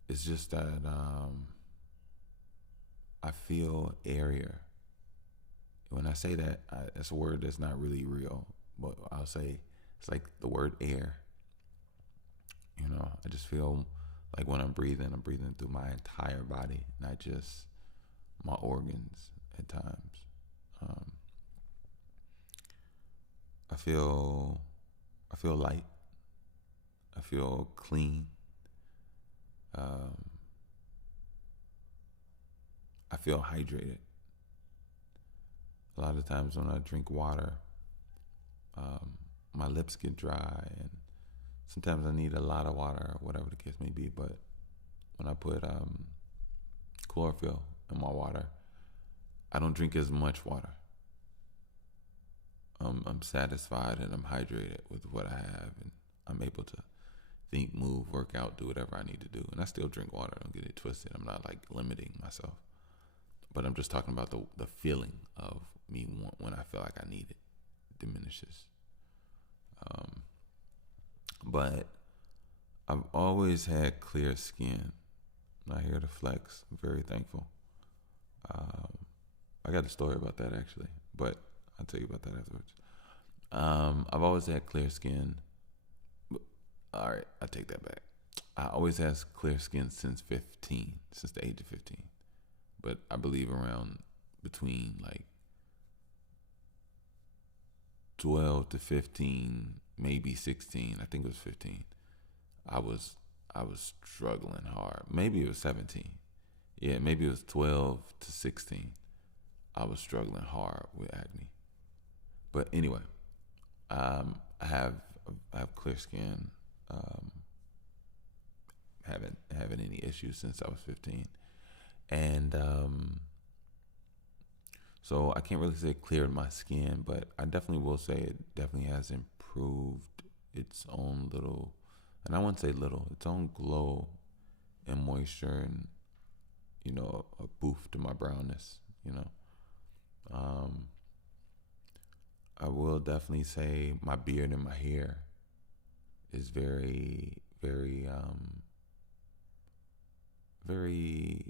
It's just that I feel airier. When I say that, it's a word that's not really real, but I'll say it's like the word air. I just feel like when I'm breathing through my entire body, not just my organs at times. Um, I feel light. I feel clean. Um, I feel hydrated. A lot of times when I drink water, um, my lips get dry, and sometimes I need a lot of water, or whatever the case may be. But when I put chlorophyll in my water, I don't drink as much water. I'm satisfied and I'm hydrated with what I have, and I'm able to think, move, work out, do whatever I need to do. And I still drink water. Don't get it twisted. I'm not like limiting myself, but I'm just talking about the feeling of me when I feel like I need it diminishes. But I've always had clear skin. I'm not here to flex. I'm very thankful. Um, I got a story about that actually, but I'll tell you about that afterwards. I've always had clear skin. All right, I take that back. I always had clear skin since the age of 15. But I believe around between like 12 to 15, maybe 16. I think it was 15. I was struggling hard. Maybe it was 17. Yeah, maybe it was 12 to 16. I was struggling hard with acne. But anyway, I have clear skin. Um, haven't having any issues since I was 15, and so I can't really say cleared my skin, but I definitely will say it definitely has improved its own little, and I wouldn't say little, its own glow and moisture, and a boost to my brownness. Um, I will definitely say my beard and my hair is very, very, very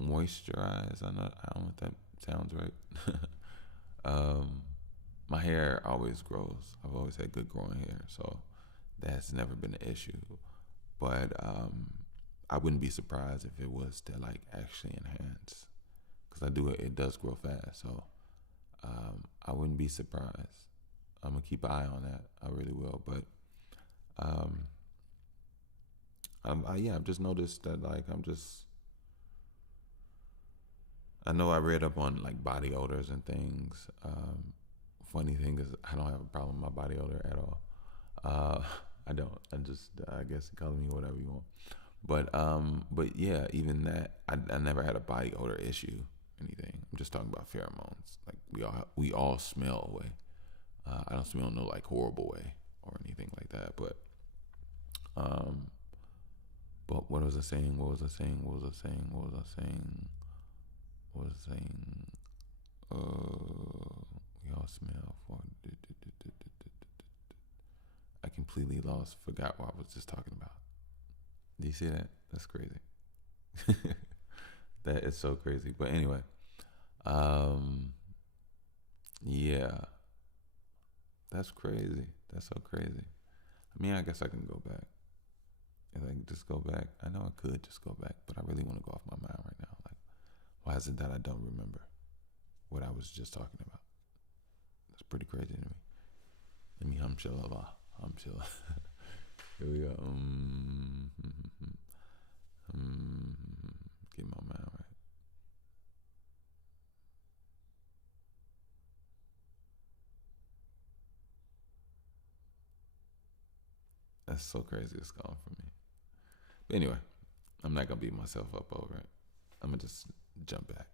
moisturized. I don't know if that sounds right. um, my hair always grows. I've always had good growing hair, so that's never been an issue. But I wouldn't be surprised if it was to like actually enhance, because it does grow fast. So I wouldn't be surprised. I'm gonna keep an eye on that. I really will. But I've just noticed that like I know I read up on like body odors and things. Funny thing is I don't have a problem with my body odor at all. I don't. I guess call me whatever you want. But yeah, even that I never had a body odor issue or anything. I'm just talking about pheromones. Like we all smell a way. I don't smell no like horrible way or anything like that. But what was I saying? What was I saying? What was I saying? What was I saying? What was I saying? We all smell for. I completely forgot what I was just talking about. Do you see that? That's crazy. That is so crazy. But anyway, yeah, that's crazy. That's so crazy. I mean, I guess I can go back. If I can just go back, I know I could just go back, but I really want to go off my mind right now. Like, why is it that I don't remember what I was just talking about? That's pretty crazy to me. Let me hum chill. Here we go. Get my mind right. That's so crazy. It's gone from me. But anyway, I'm not gonna beat myself up over it. I'm gonna just jump back.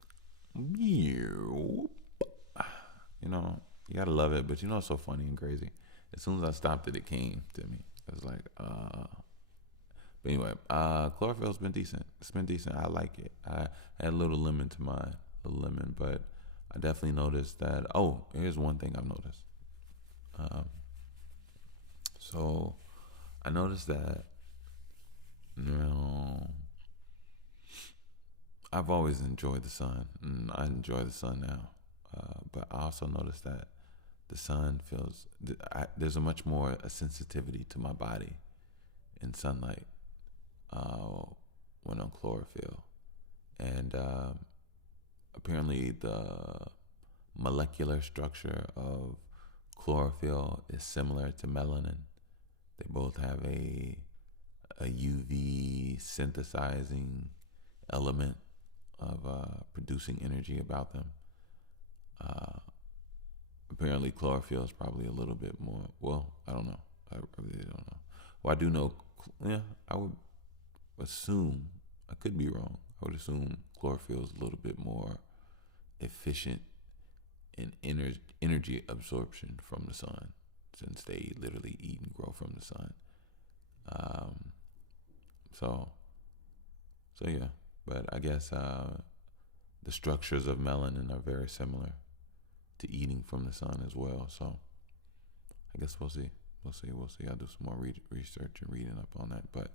You gotta love it. But it's so funny and crazy. As soon as I stopped it came to me. It was like, But anyway, chlorophyll's been decent. It's been decent. I like it. I had a little lemon to mine, but I definitely noticed that. Oh, here's one thing I've noticed. Um, so I noticed that, you know, I've always enjoyed the sun, and I enjoy the sun now. But I also noticed that the sun feels, there's a much more a sensitivity to my body in sunlight uh, when on chlorophyll. And apparently, the molecular structure of chlorophyll is similar to melanin. They both have a UV synthesizing element of producing energy about them. Uh, Apparently, chlorophyll is probably a little bit more. Well, I don't know. I really don't know. Well, I do know. Yeah, I would assume. I could be wrong. I would assume chlorophyll is a little bit more efficient in energy absorption from the sun, since they literally eat and grow from the sun. Um, so, so yeah. But I guess the structures of melanin are very similar to eating from the sun as well. So I guess we'll see. We'll see. I'll do some more research and reading up on that. But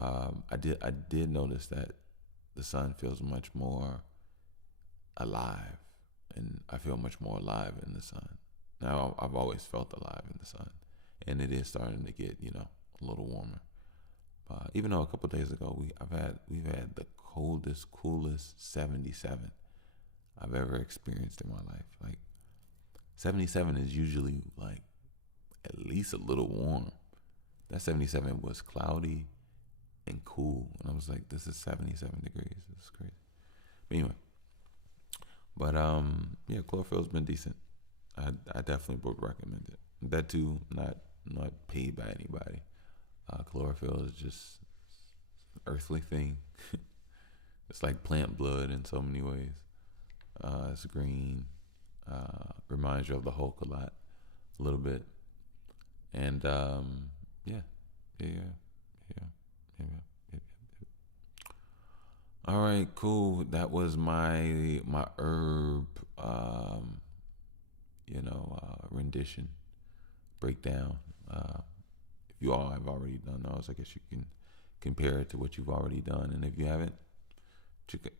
I did notice that the sun feels much more alive, and I feel much more alive in the sun. Now I've always felt alive in the sun, and it is starting to get a little warmer. Even though a couple of days ago we've had the coolest 77 I've ever experienced in my life. Like 77 is usually like at least a little warm. That 77 was cloudy and cool, and I was like, "This is 77 degrees. This is crazy." But anyway, yeah, chlorophyll's been decent. I definitely would recommend it. That too, not paid by anybody. Chlorophyll is just an earthly thing. It's like plant blood in so many ways. It's green. Reminds you of the Hulk a little bit. And yeah, yeah, yeah, yeah, yeah. All right, cool. That was my herb, rendition breakdown. If you all have already done those, I guess you can compare it to what you've already done, and if you haven't,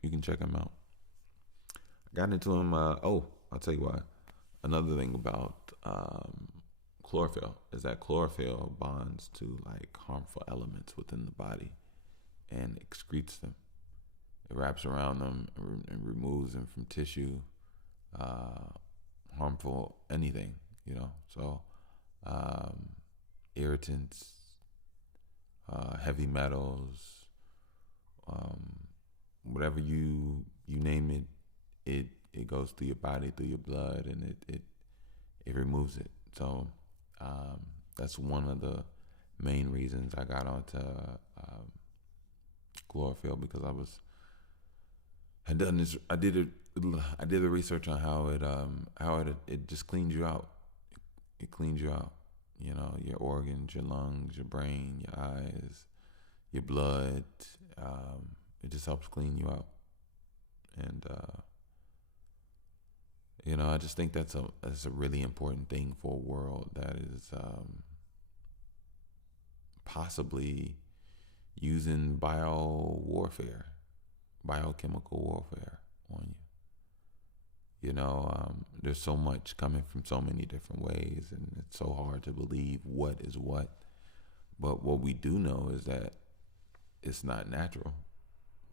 you can check them out. I got into them. I'll tell you why. Another thing about chlorophyll is that chlorophyll bonds to like harmful elements within the body and excretes them. It wraps around them and removes them from tissue. Harmful anything, So irritants, heavy metals, whatever you name it goes through your body, through your blood, and it removes it. So that's one of the main reasons I got onto chlorophyll, because I done this. I did the research on how it just cleans you out. It cleans you out. Your organs, your lungs, your brain, your eyes, your blood. It just helps clean you out. And I just think that's a really important thing for a world that is possibly using biochemical warfare on you. There's so much coming from so many different ways, and it's so hard to believe what is what. But what we do know is that it's not natural.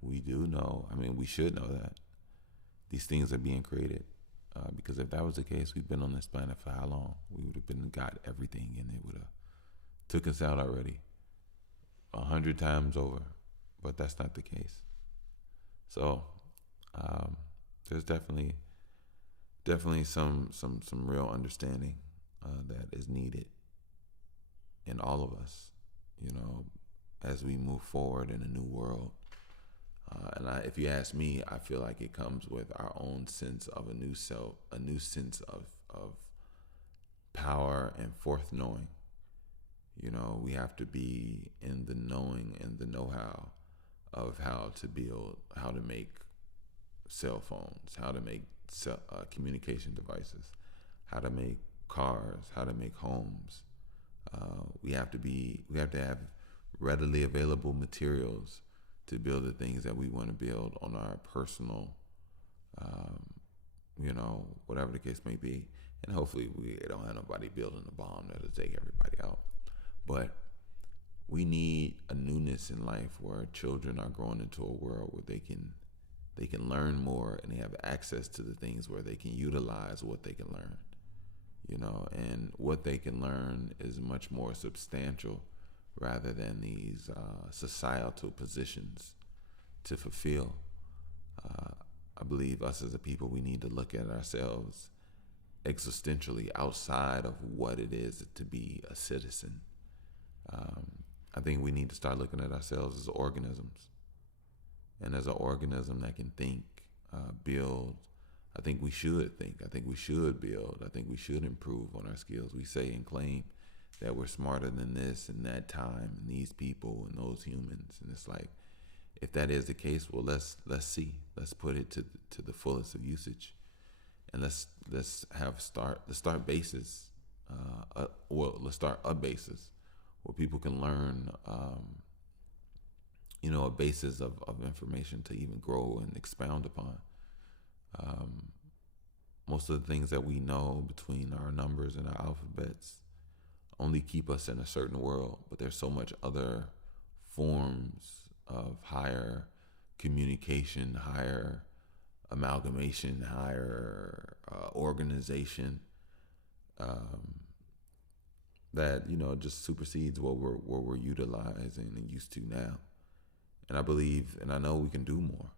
We do know, we should know that these things are being created. Because if that was the case, we've been on this planet for how long? We would have got everything, and it would have took us out already 100 times over. But that's not the case. So there's definitely some real understanding that is needed in all of us, as we move forward in a new world. If you ask me, I feel like it comes with our own sense of a new self, a new sense of power and forth knowing. We have to be in the knowing and the know-how of how to make cell phones, how to make communication devices, how to make cars, how to make homes. We have to have readily available materials to build the things that we want to build on our personal, whatever the case may be. And hopefully we don't have nobody building a bomb that'll take everybody out. But we need a newness in life where children are growing into a world where they can learn more, and they have access to the things where they can utilize what they can learn. And what they can learn is much more substantial rather than these societal positions to fulfill. I believe us as a people, we need to look at ourselves existentially outside of what it is to be a citizen. I think we need to start looking at ourselves as organisms, and as an organism that can think, build. I think we should think. I think we should build. I think we should improve on our skills. We say and claim that we're smarter than this and that time and these people and those humans. And it's like, if that is the case, well, let's see. Let's put it to the fullest of usage, and let's start bases. Let's start a basis where people can learn. A basis of information to even grow and expound upon. Most of the things that we know between our numbers and our alphabets only keep us in a certain world, but there's so much other forms of higher communication, higher amalgamation, higher organization that just supersedes what we're utilizing and used to now. And I believe, and I know we can do more.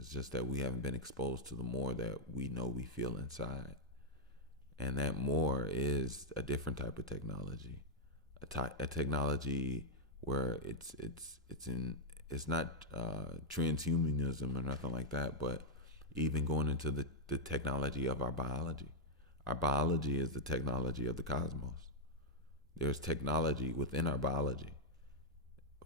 It's just that we haven't been exposed to the more that we know we feel inside. And that more is a different type of technology, a technology where it's not transhumanism or nothing like that, but even going into the technology of our biology. Our biology is the technology of the cosmos. There's technology within our biology.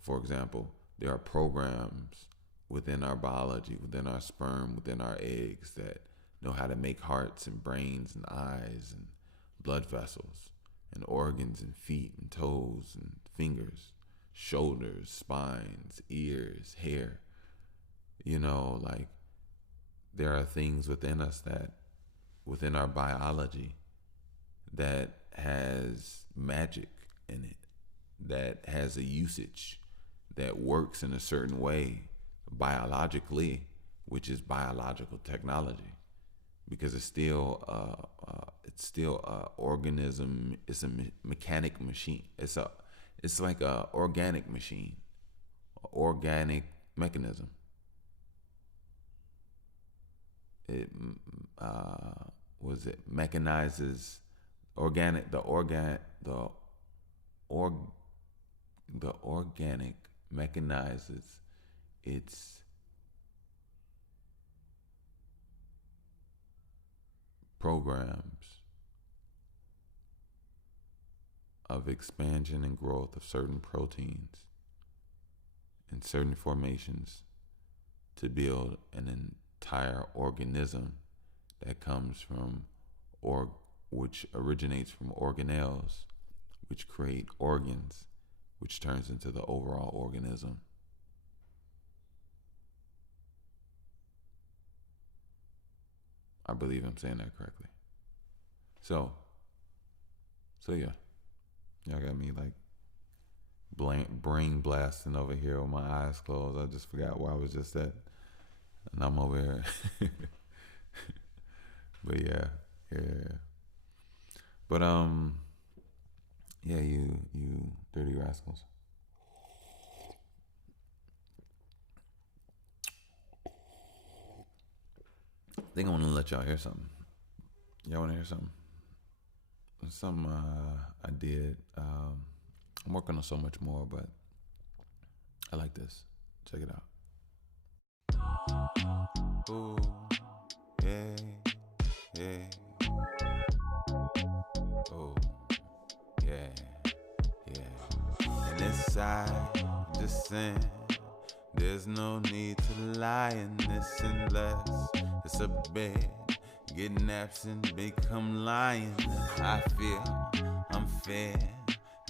For example, there are programs within our biology, within our sperm, within our eggs that know how to make hearts and brains and eyes and blood vessels and organs and feet and toes and fingers, shoulders, spines, ears, hair. There are things within us within our biology that has magic in it, that has a usage, that works in a certain way biologically, which is biological technology, because it's still a organism. It's a mechanic machine. It's like a organic machine, organic mechanism. It mechanizes the organic mechanizes its programs of expansion and growth of certain proteins and certain formations to build an entire organism that comes from which originates from organelles, which create organs, which turns into the overall organism. I believe I'm saying that correctly. So yeah, y'all got me like brain blasting over here with my eyes closed. I just forgot where I was just at, and I'm over here. But yeah. But yeah, you dirty rascals. I think I want to let y'all hear something. Y'all want to hear something? Something I did. I'm working on so much more, but I like this. Check it out. Ooh, yeah. Oh, yeah. And inside, just send this there's no need to lie in this unless it's a bed. Getting absent, become lion. I feel I'm fair.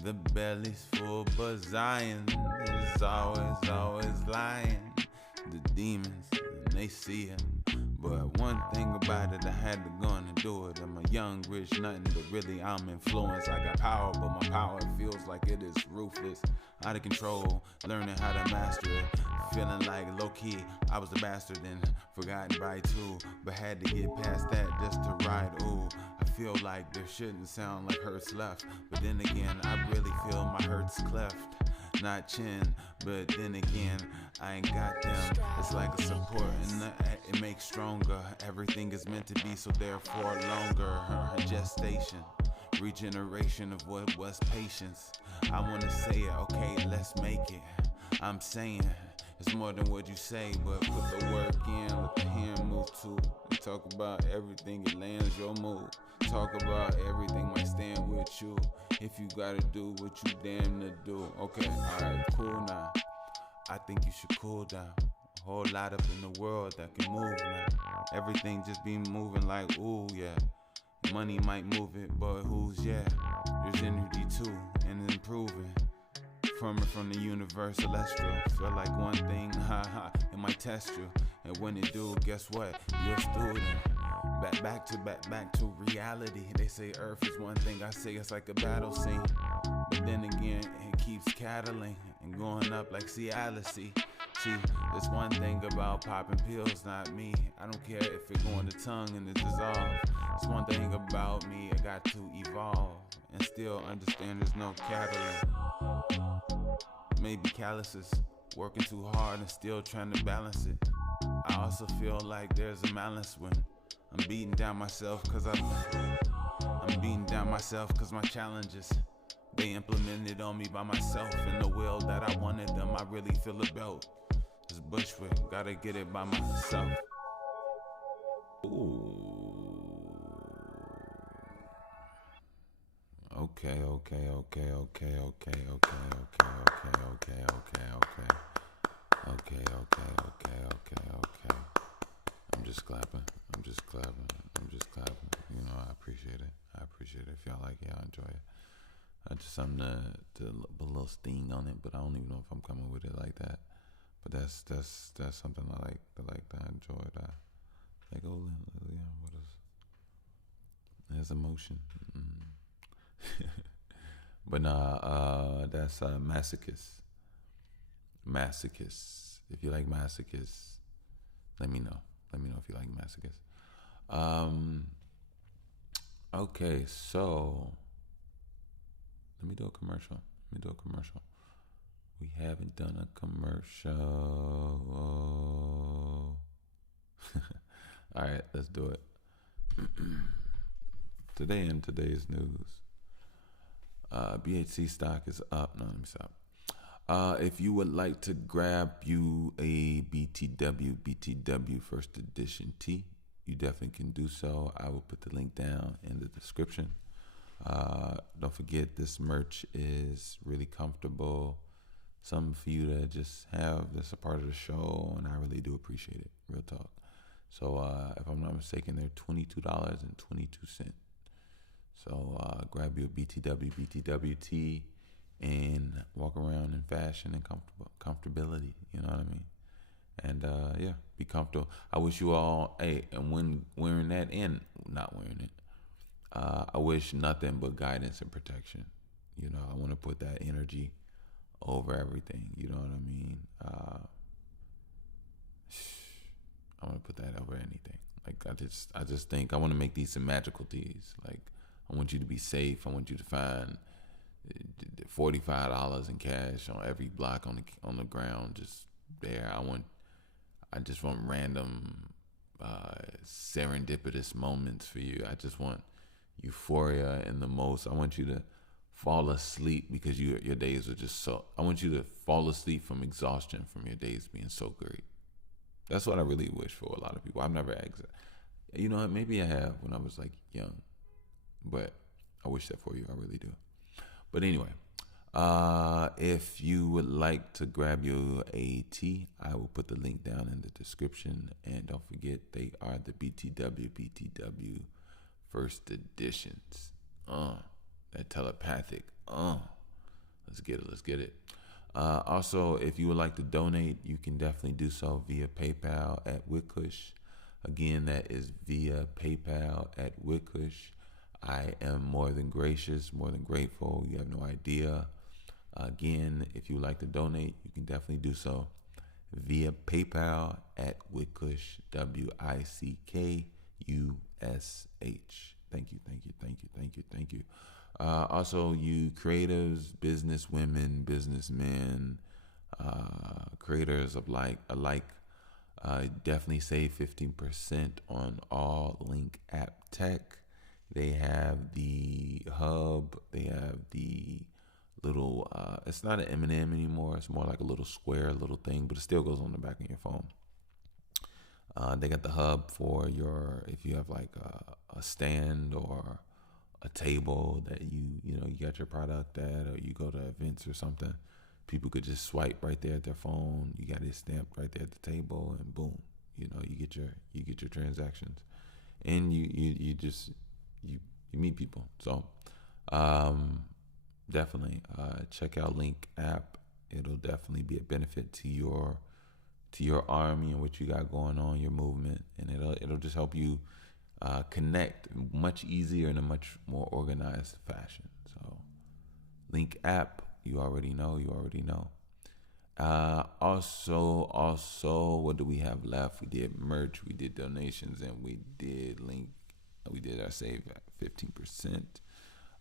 The belly's full, but Zion is always lying. The demons, they see him. But one thing about it, I had to go and do it. I'm a young, rich, nothing, but really I'm influenced. I got power, but my power feels like it is ruthless. Out of control, learning how to master it. Feeling like low-key, I was the bastard and forgotten by two. But had to get past that just to ride, ooh. I feel like there shouldn't sound like hurts left. But then again, I really feel my hurts cleft. Not chin, but then again, I ain't got them. It's like a support and it makes stronger. Everything is meant to be, so therefore longer. Gestation, regeneration of what was patience. I wanna say it, okay, let's make it. I'm saying it's more than what you say, but put the work in, let the hand move too. And talk about everything, it lands your move. Talk about everything might stand with you. If you gotta do what you damn to do. Okay, alright, cool now. I think you should cool down. A whole lot up in the world that can move now. Everything just be moving like, ooh, yeah. Money might move it, but who's, yeah. There's energy too, and improving. From the universe celestial. Feel like one thing, it might test you. And when it do, guess what? You're a student. Back to reality. They say Earth is one thing, I say it's like a battle scene. But then again, it keeps cattling and going up like Cialis. See, there's one thing about popping pills, not me. I don't care if it go in the tongue and it dissolve. It's one thing about me, I got to evolve and still understand there's no catalyst. Maybe calluses, working too hard and still trying to balance it. I also feel like there's a malice when I'm beating down myself cause my challenges, they implemented on me by myself in the will that I wanted them. I really feel the belt. It's Bushwick, gotta get it by myself. Ooh. Okay. You know, I appreciate it. If y'all like it, I enjoy it. I just something to put a little sting on it, but I don't even know if I'm coming with it like that. But that's something I like. I enjoy that. Like, oh, yeah, what is? There's emotion. But nah, that's masochist. Masochist. If you like masochist, let me know. Let me know if you like masochist. Okay, so let me do a commercial. We haven't done a commercial. All right, let's do it. Today in today's news, BHC stock is up. No, let me stop. If you would like to grab you a BTW First Edition tee, you definitely can do so. I will put the link down in the description. Don't forget, this merch is really comfortable. Something for you to just have that's a part of the show, and I really do appreciate it. Real talk. So if I'm not mistaken, they're $22.22. So grab you a BTW tee and walk around in fashion and comfortability. You know what I mean? And yeah, be comfortable. I wish you all, and when wearing that and not wearing it, I wish nothing but guidance and protection. You know, I want to put that energy over everything. You know what I mean? I want to put that over anything. Like I just think I want to make these some magical teas. Like I want you to be safe. I want you to find $45 in cash on every block on the ground, just there. I just want random serendipitous moments for you. I just want euphoria in the most. I want you to fall asleep because your days are just so. I want you to fall asleep from exhaustion from your days being so great. That's what I really wish for a lot of people. I've never asked. You know what? Maybe I have when I was like young, but I wish that for you. I really do. But anyway, If you would like to grab your AT, I will put the link down in the description. And don't forget, they are the BTW first editions. That telepathic. Let's get it. Let's get it. Also, if you would like to donate, you can definitely do so via PayPal at Wickush. Again, that is via PayPal at Wickush. I am more than gracious, more than grateful. You have no idea. Again, if you would like to donate, you can definitely do so via PayPal at Wickush, WICKUSH. Thank you, thank you, thank you, thank you, thank you. Also, you creatives, business women, businessmen, creators of alike, definitely save 15% on all Link App Tech. They have the hub. They have the little. It's not an M&M anymore. It's more like a little square little thing, but it still goes on the back of your phone. They got the hub for your if you have like a stand or a table that you got your product at, or you go to events or something. People could just swipe right there at their phone. You got it stamped right there at the table, and boom, you get your transactions, and you just you meet people. So definitely check out Link app. It'll definitely be a benefit to your army and what you got going on, your movement, and it'll just help you connect much easier in a much more organized fashion. So Link app, you already know. Also, what do we have left? We did merch, we did donations, and we did link. We did our save at 15%,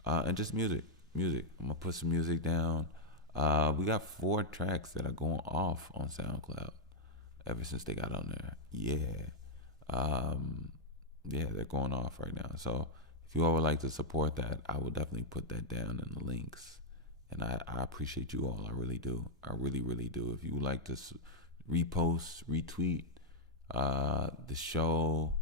and just music. I'm gonna put some music down. We got 4 tracks that are going off on SoundCloud ever since they got on there. Yeah, they're going off right now. So if you all would like to support that, I will definitely put that down in the links. And I appreciate you all. I really do. I really, really do. If you would like to repost, retweet the show,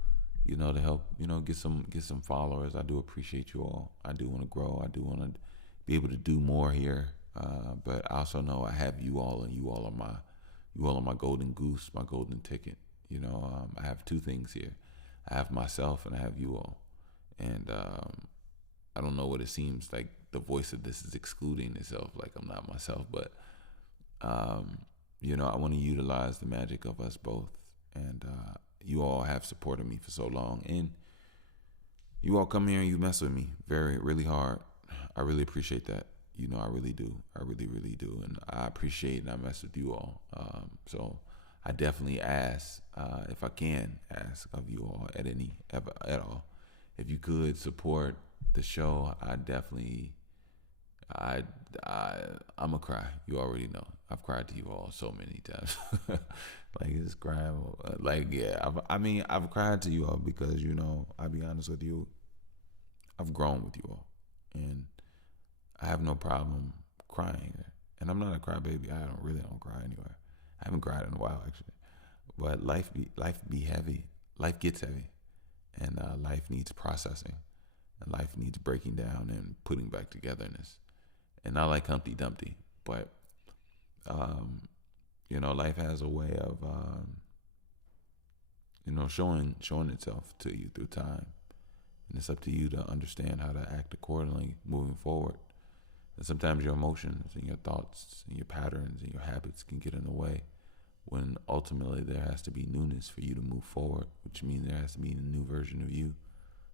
to help, get some followers. I do appreciate you all. I do want to grow. I do want to be able to do more here. But I also know I have you all, and you all are my golden goose, my golden ticket. I have 2 things here. I have myself, and I have you all. And I don't know what it seems like. The voice of this is excluding itself, like I'm not myself. But I want to utilize the magic of us both. And you all have supported me for so long, and you all come here and you mess with me really hard. I really appreciate that. I really do. I really, really do. And I appreciate and I mess with you all. So I definitely ask, if I can ask of you all at all, if you could support the show. I'm a cry. You already know. I've cried to you all so many times. Like it's crying. I've cried to you all because I'll be honest with you. I've grown with you all, and I have no problem crying. And I'm not a crybaby. I don't cry anywhere. I haven't cried in a while actually. But life be heavy. Life gets heavy, and life needs processing, and life needs breaking down and putting back togetherness. And not like Humpty Dumpty, but life has a way of showing itself to you through time, and it's up to you to understand how to act accordingly moving forward. And sometimes your emotions and your thoughts and your patterns and your habits can get in the way, when ultimately there has to be newness for you to move forward, which means there has to be a new version of you,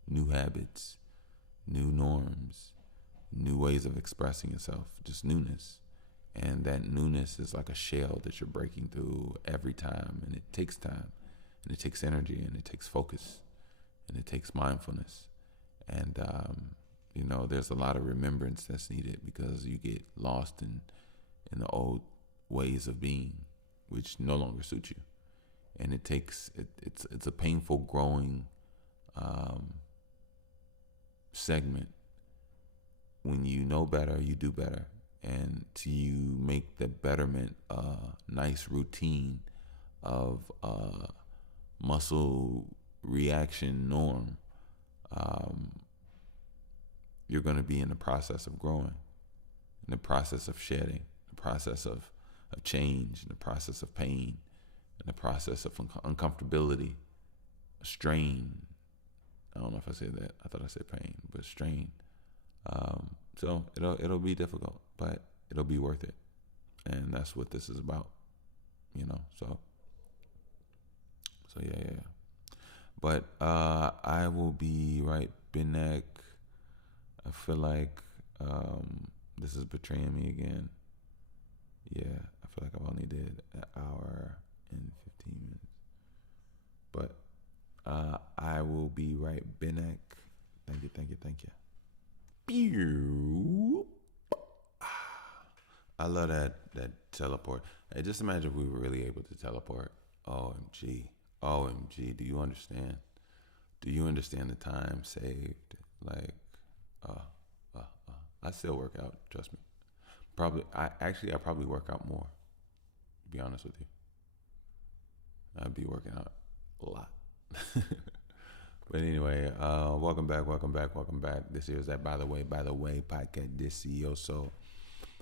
new habits, new norms, new ways of expressing yourself, just newness. And that newness is like a shell that you're breaking through every time, and it takes time, and it takes energy, and it takes focus, and it takes mindfulness. And there's a lot of remembrance that's needed, because you get lost in the old ways of being, which no longer suit you. And it's a painful growing segment. When you know better, you do better. And to you make the betterment a nice routine of muscle reaction norm, you're going to be in the process of growing. in the process of shedding, the process of change, in the process of pain, in the process of uncomfortability, strain. I don't know if I said that. I thought I said pain, but strain. So it'll be difficult, but it'll be worth it, and that's what this is about, So yeah. But I will be right back. I feel like this is betraying me again. Yeah, I feel like I've only did an hour and 15 minutes. But I will be right back. Thank you. Pew. I love that teleport. Hey, just imagine if we were really able to teleport. OMG. Do you understand? Do you understand the time saved? Like, I still work out. Trust me. I probably work out more. To be honest with you, I'd be working out a lot. But anyway, welcome back. This is that by the way podcast this CEO. So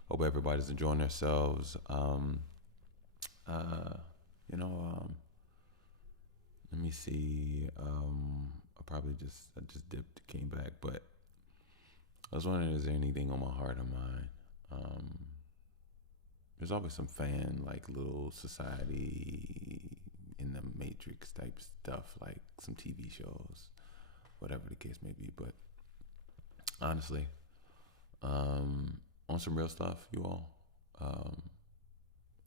hope everybody's enjoying themselves. Let me see. I just dipped, came back, but I was wondering, is there anything on my heart or mind? There's always some fan, like, little society in the Matrix type stuff, like some TV shows, whatever the case may be. But honestly, on some real stuff, you all,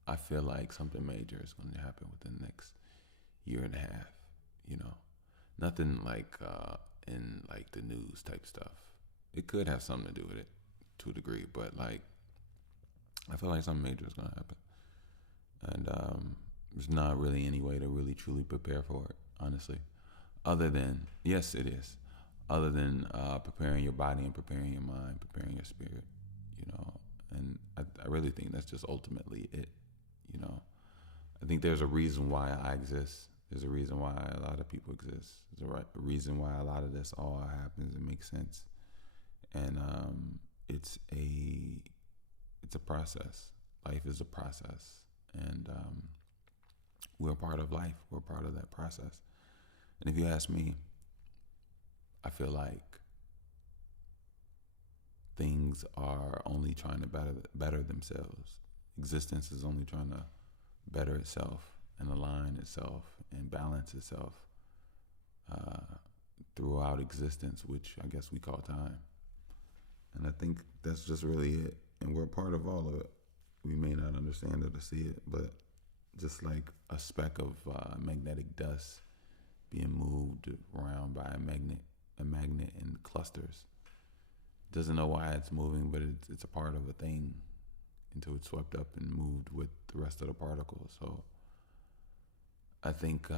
I feel like something major is going to happen within the next year and a half. Nothing like in like the news type stuff. It could have something to do with it to a degree, but like I feel like something major is going to happen, and there's not really any way to really truly prepare for it, honestly. Other than, yes, it is. Other than preparing your body and preparing your mind, preparing your spirit, and I really think that's just ultimately it. I think there's a reason why I exist. There's a reason why a lot of people exist. There's a reason why a lot of this all happens and makes sense. And it's a process. Life is a process, and we're a part of life. We're part of that process. And if you ask me, I feel like things are only trying to better themselves. Existence is only trying to better itself and align itself and balance itself throughout existence, which I guess we call time. And I think that's just really it. And we're a part of all of it. We may not understand it or see it, but just like a speck of magnetic dust being moved around by a magnet in clusters. Doesn't know why it's moving, but it's a part of a thing until it's swept up and moved with the rest of the particles. So I think,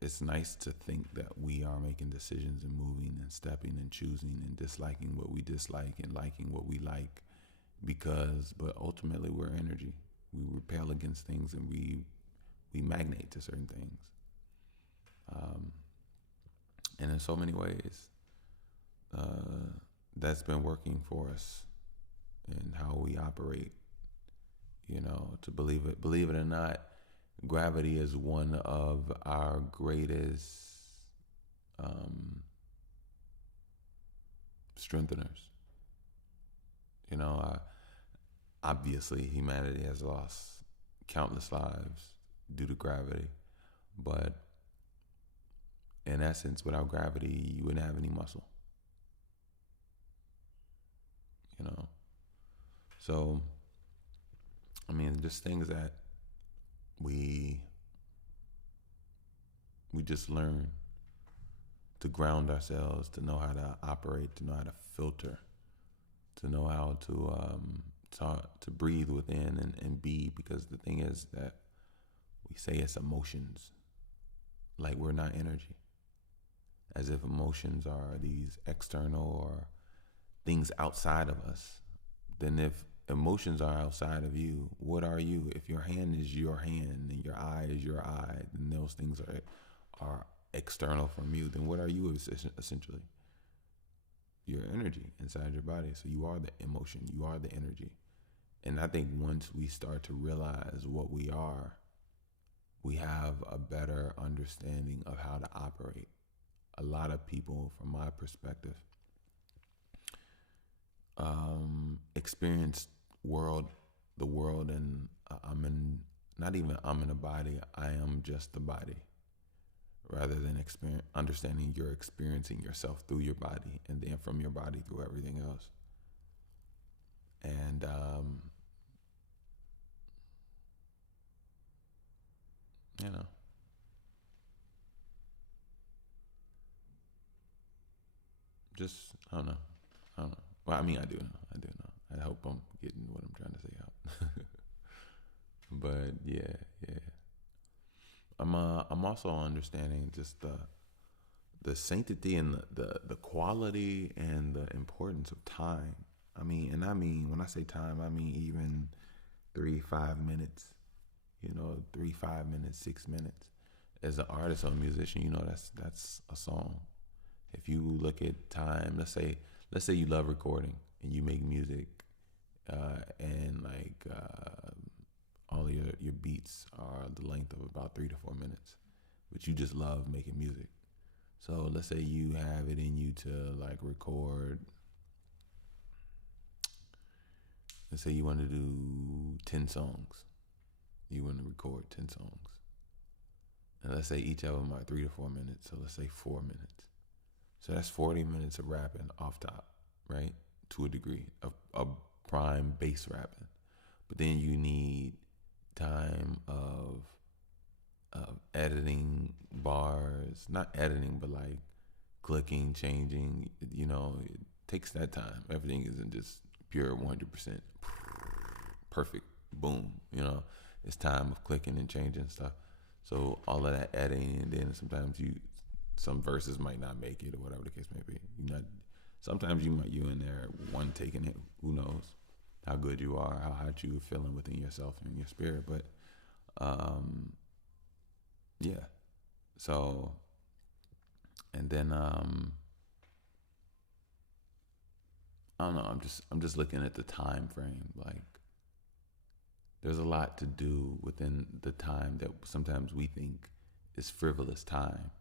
it's nice to think that we are making decisions and moving and stepping and choosing and disliking what we dislike and liking what we like, but ultimately we're energy. We repel against things and we magnate to certain things. And in so many ways, that's been working for us and how we operate. To believe it or not, gravity is one of our greatest strengtheners. Obviously humanity has lost countless lives due to gravity, but in essence, without gravity, you wouldn't have any muscle. So, just things that we just learn to ground ourselves, to know how to operate, to know how to filter, to know how to breathe within and be, because the thing is that we say it's emotions, like we're not energy, as if emotions are these external or things outside of us. Then if emotions are outside of you, what are you? If your hand is your hand and your eye is your eye, then those things are external from you. Then what are you essentially? your energy inside your body. So you are the emotion, you are the energy. And I think once we start to realize what we are, we have a better understanding of how to operate. A lot of people, from my perspective, experience the world, and I'm in, not even I'm in a body, I am just the body, rather than understanding you're experiencing yourself through your body, and then from your body through everything else. And you know, just I don't know. Well, I mean, I do know. I hope I'm getting what I'm trying to say out. But yeah. I'm also understanding just the sanctity and the quality and the importance of time. I mean when I say time, I mean even 3 5 minutes. 3 5 minutes, 6 minutes. As an artist or a musician, that's a song. If you look at time, let's say you love recording and you make music, and all of your beats are the length of about 3 to 4 minutes, but you just love making music. So let's say you have it in you to record. Let's say you want to do 10 songs. You want to record 10 songs. And let's say each of them are 3 to 4 minutes. So let's say 4 minutes. So that's 40 minutes of rapping off top, right? To a degree of prime bass rapping. But then you need time of editing bars, not editing, but clicking, changing. It takes that time. Everything isn't just pure 100% perfect. Boom. It's time of clicking and changing stuff. So all of that editing, and then sometimes some verses might not make it, or whatever the case may be. Sometimes you in there one taking it. Who knows how good you are, how hot you are feeling within yourself and your spirit. But yeah. So, and then I don't know. I'm just looking at the time frame. There's a lot to do within the time that sometimes we think is frivolous time.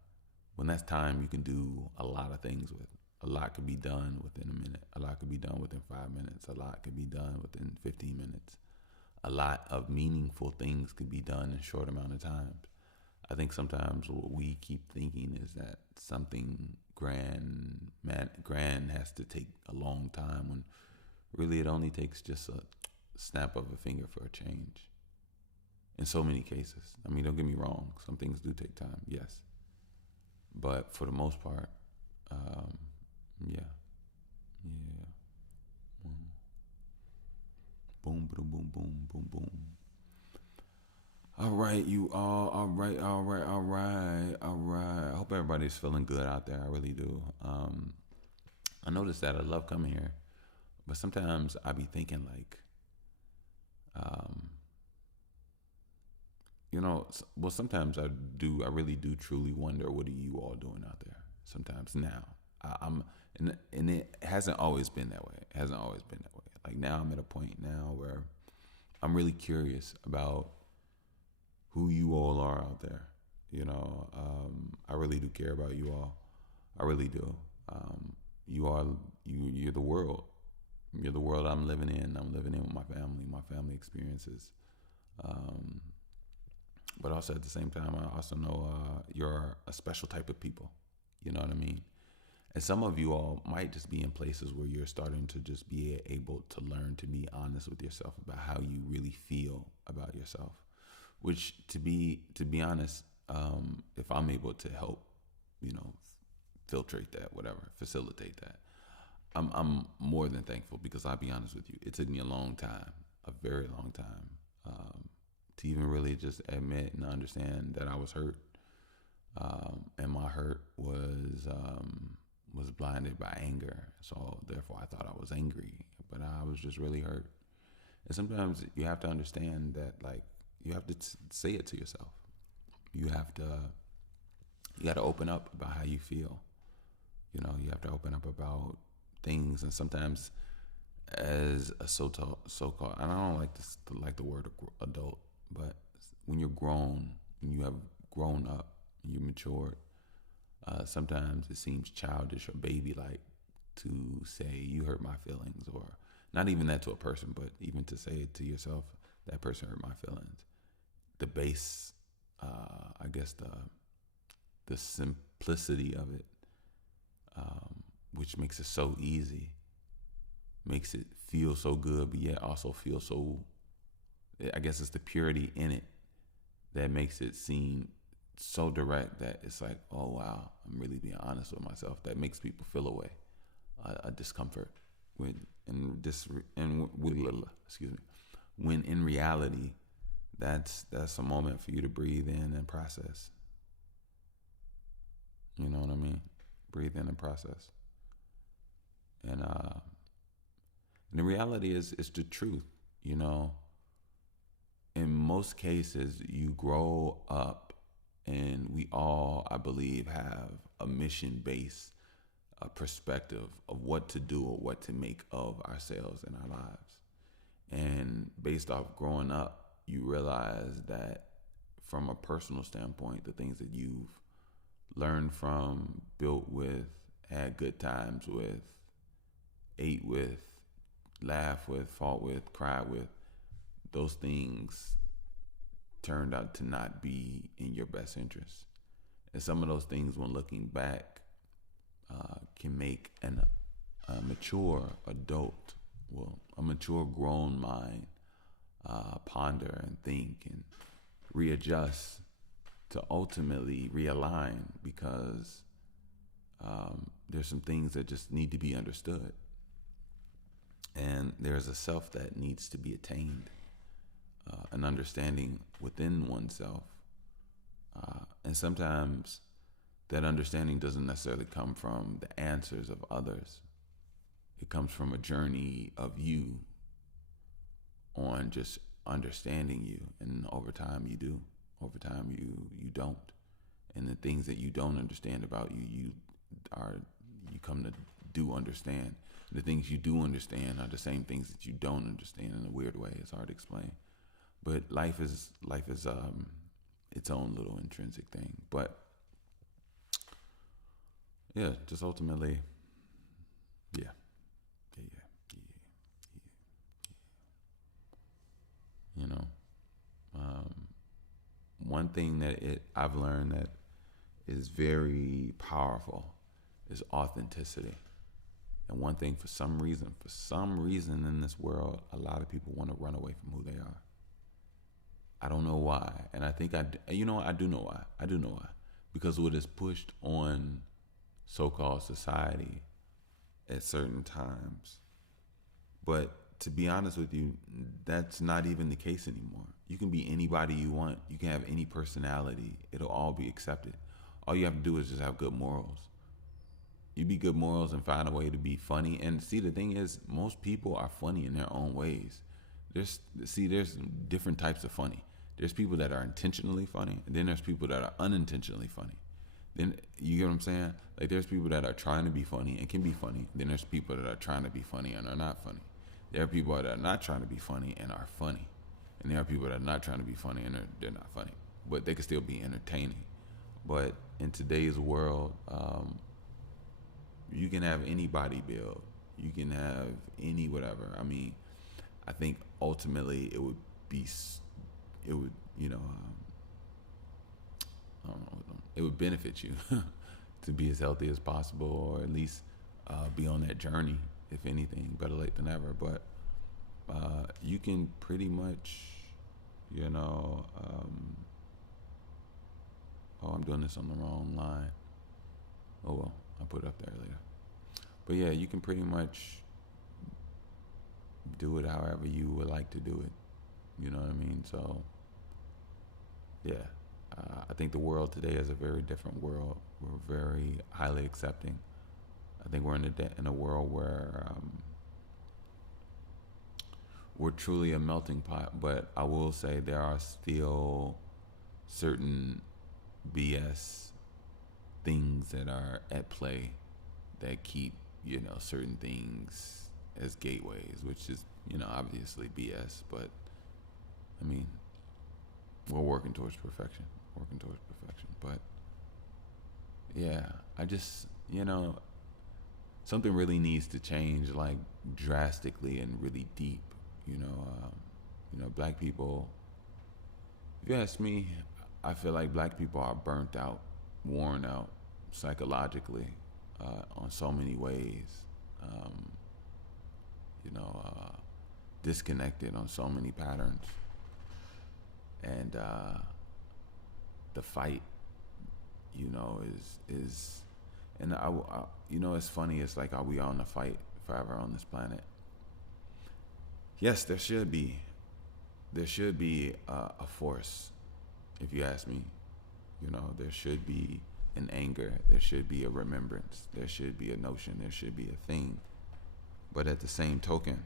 When that's time you can do a lot of things with. A lot could be done within a minute. A lot could be done within 5 minutes. A lot could be done within 15 minutes. A lot of meaningful things could be done in a short amount of time. I think sometimes what we keep thinking is that something grand has to take a long time, when really it only takes just a snap of a finger for a change. In so many cases. Don't get me wrong. Some things do take time, yes. But for the most part, yeah. Boom, boom, boom, boom, boom, boom. All right, you all. All right. I hope everybody's feeling good out there. I really do. I noticed that I love coming here, but sometimes I be thinking sometimes I do. I really do truly wonder, what are you all doing out there? Sometimes now, and it hasn't always been that way. Now I'm at a point now where I'm really curious about who you all are out there. I really do care about you all. I really do. You're the world. You're the world I'm living in. I'm living in with my family experiences. But also at the same time, I also know you're a special type of people. You know what I mean? And some of you all might just be in places where you're starting to just be able to learn to be honest with yourself about how you really feel about yourself. Which, to be honest, if I'm able to help, filtrate that, whatever, facilitate that, I'm more than thankful, because I'll be honest with you, it took me a long time, a very long time, to even really just admit and understand that I was hurt, and my hurt was blinded by anger. So therefore, I thought I was angry, but I was just really hurt. And sometimes you have to understand that, you have to say it to yourself. You got to open up about how you feel. You have to open up about things, and sometimes as a so-called, and I don't like this like the word adult, but when you're grown, when you have grown up, and you matured, sometimes it seems childish or baby-like to say you hurt my feelings, or not even that to a person, but even to say it to yourself, that person hurt my feelings. The base, I guess the simplicity of it, which makes it so easy, makes it feel so good, but yet also feel so. I guess it's the purity in it that makes it seem so direct that it's like, oh wow, I'm really being honest with myself. That makes people feel away, a discomfort, excuse me, when in reality, that's a moment for you to breathe in and process. You know what I mean? Breathe in and process. And the reality is, it's the truth. You know, in most cases, you grow up, and we all, I believe, have a mission based perspective of what to do or what to make of ourselves and our lives. And based off growing up, you realize that from a personal standpoint, the things that you've learned from, built with, had good times with, ate with, laughed with, fought with, cried with, those things turned out to not be in your best interest. And some of those things, when looking back, can make a mature adult, well, a mature grown mind, ponder and think and readjust to ultimately realign, because there's some things that just need to be understood. And there's a self that needs to be attained, an understanding within oneself. And sometimes that understanding doesn't necessarily come from the answers of others. It comes from a journey of you on just understanding you. And over time you do. Over time you don't. And the things that you don't understand about you, you come to do understand. The things you do understand are the same things that you don't understand in a weird way. It's hard to explain. But life is its own little intrinsic thing. But yeah, just ultimately, yeah. You know, one thing that I've learned that is very powerful is authenticity. And one thing, for some reason in this world, a lot of people want to run away from who they are. I don't know why. And I think I do know why. I do know why. Because what is pushed on so-called society at certain times. But to be honest with you, that's not even the case anymore. You can be anybody you want. You can have any personality. It'll all be accepted. All you have to do is just have good morals. You be good morals and find a way to be funny. And see, the thing is, most people are funny in their own ways. There's different types of funny. There's people that are intentionally funny, and then there's people that are unintentionally funny. Then, you get what I'm saying? Like, there's people that are trying to be funny and can be funny. Then there's people that are trying to be funny and are not funny. There are people that are not trying to be funny and are funny. And there are people that are not trying to be funny and they're not funny. But they can still be entertaining. But in today's world, you can have anybody build. You can have any whatever. I mean, I think ultimately it would, you know, I don't know, it would benefit you to be as healthy as possible, or at least be on that journey, if anything. Better late than never. But you can pretty much, you know, I'm doing this on the wrong line. Oh well, I'll put it up there later. But yeah, you can pretty much do it however you would like to do it. You know what I mean? So yeah, I think the world today is a very different world. We're very highly accepting. I think we're in a world where we're truly a melting pot. But I will say there are still certain BS things that are at play that keep, certain things as gateways, which is, obviously BS. But I mean, we're working towards perfection. But yeah, I just, something really needs to change, like drastically and really deep. Black people. If you ask me, I feel like black people are burnt out, worn out psychologically on so many ways. Um, Disconnected on so many patterns, and the fight, is, and it's funny. It's like, are we on the fight forever on this planet? Yes, there should be. There should be a force, if you ask me. There should be an anger. There should be a remembrance. There should be a notion. There should be a thing. But at the same token,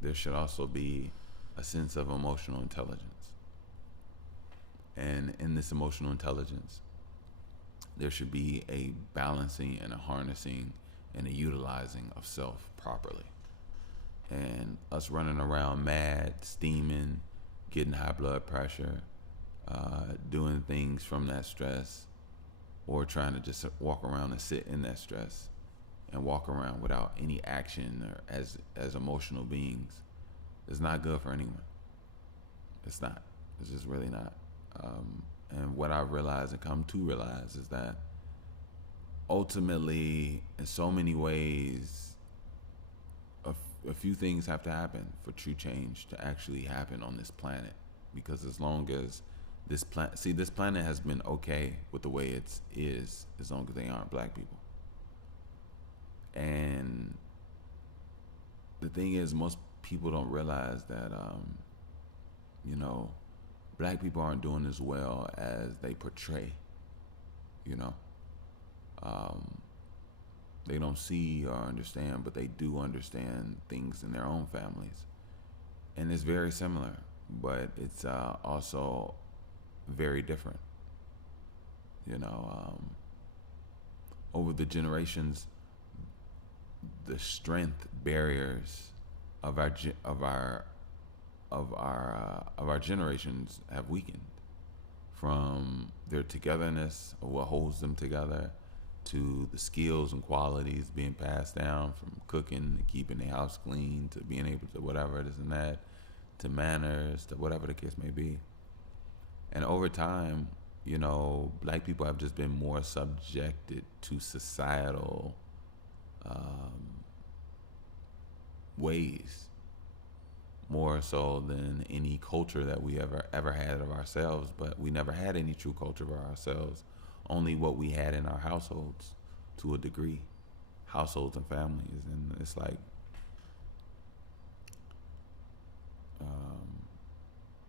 there should also be a sense of emotional intelligence. And in this emotional intelligence, there should be a balancing and a harnessing and a utilizing of self properly. And us running around mad, steaming, getting high blood pressure, doing things from that stress, or trying to just walk around and sit in that stress and walk around without any action, or as emotional beings, is not good for anyone. It's not. It's just really not. And what I've realized and come to realize is that ultimately, in so many ways, a few things have to happen for true change to actually happen on this planet. Because as long as this planet has been okay with the way it is, as long as they aren't black people. And the thing is, most people don't realize that, black people aren't doing as well as they portray. They don't see or understand, but they do understand things in their own families. And it's very similar, but it's also very different. Over the generations, the strength barriers of our generations have weakened, from their togetherness, or what holds them together, to the skills and qualities being passed down, from cooking to keeping the house clean, to being able to whatever it is and that, to manners, to whatever the case may be. And over time, black people have just been more subjected to societal ways, more so than any culture that we ever had of ourselves. But we never had any true culture of ourselves, only what we had in our households, to a degree, households and families. And it's like,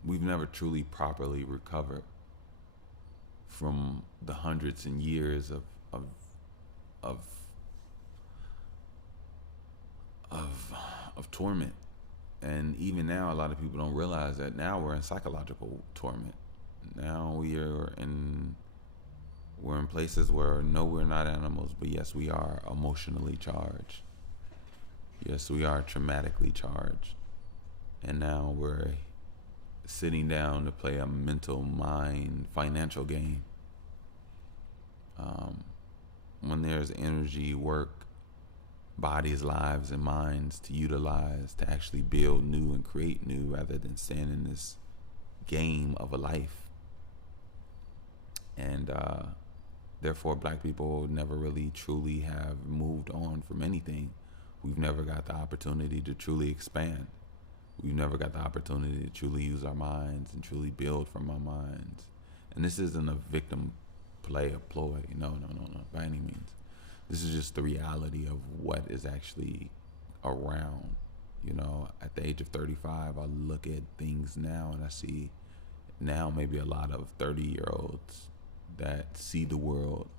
we've never truly properly recovered from the hundreds and years of torment. And even now, a lot of people don't realize that now we're in psychological torment. Now we're in places where, no, we're not animals, but yes, we are emotionally charged. Yes, we are traumatically charged. And now we're sitting down to play a mental mind financial game. When there's energy, work, bodies, lives, and minds to utilize to actually build new and create new, rather than stand in this game of a life. And therefore, black people never really truly have moved on from anything. We've never got the opportunity to truly expand. We've never got the opportunity to truly use our minds and truly build from our minds. And this isn't a victim play, a ploy. No, by any means. This is just the reality of what is actually around. At the age of 35, I look at things now and I see now maybe a lot of 30-year-olds that see the world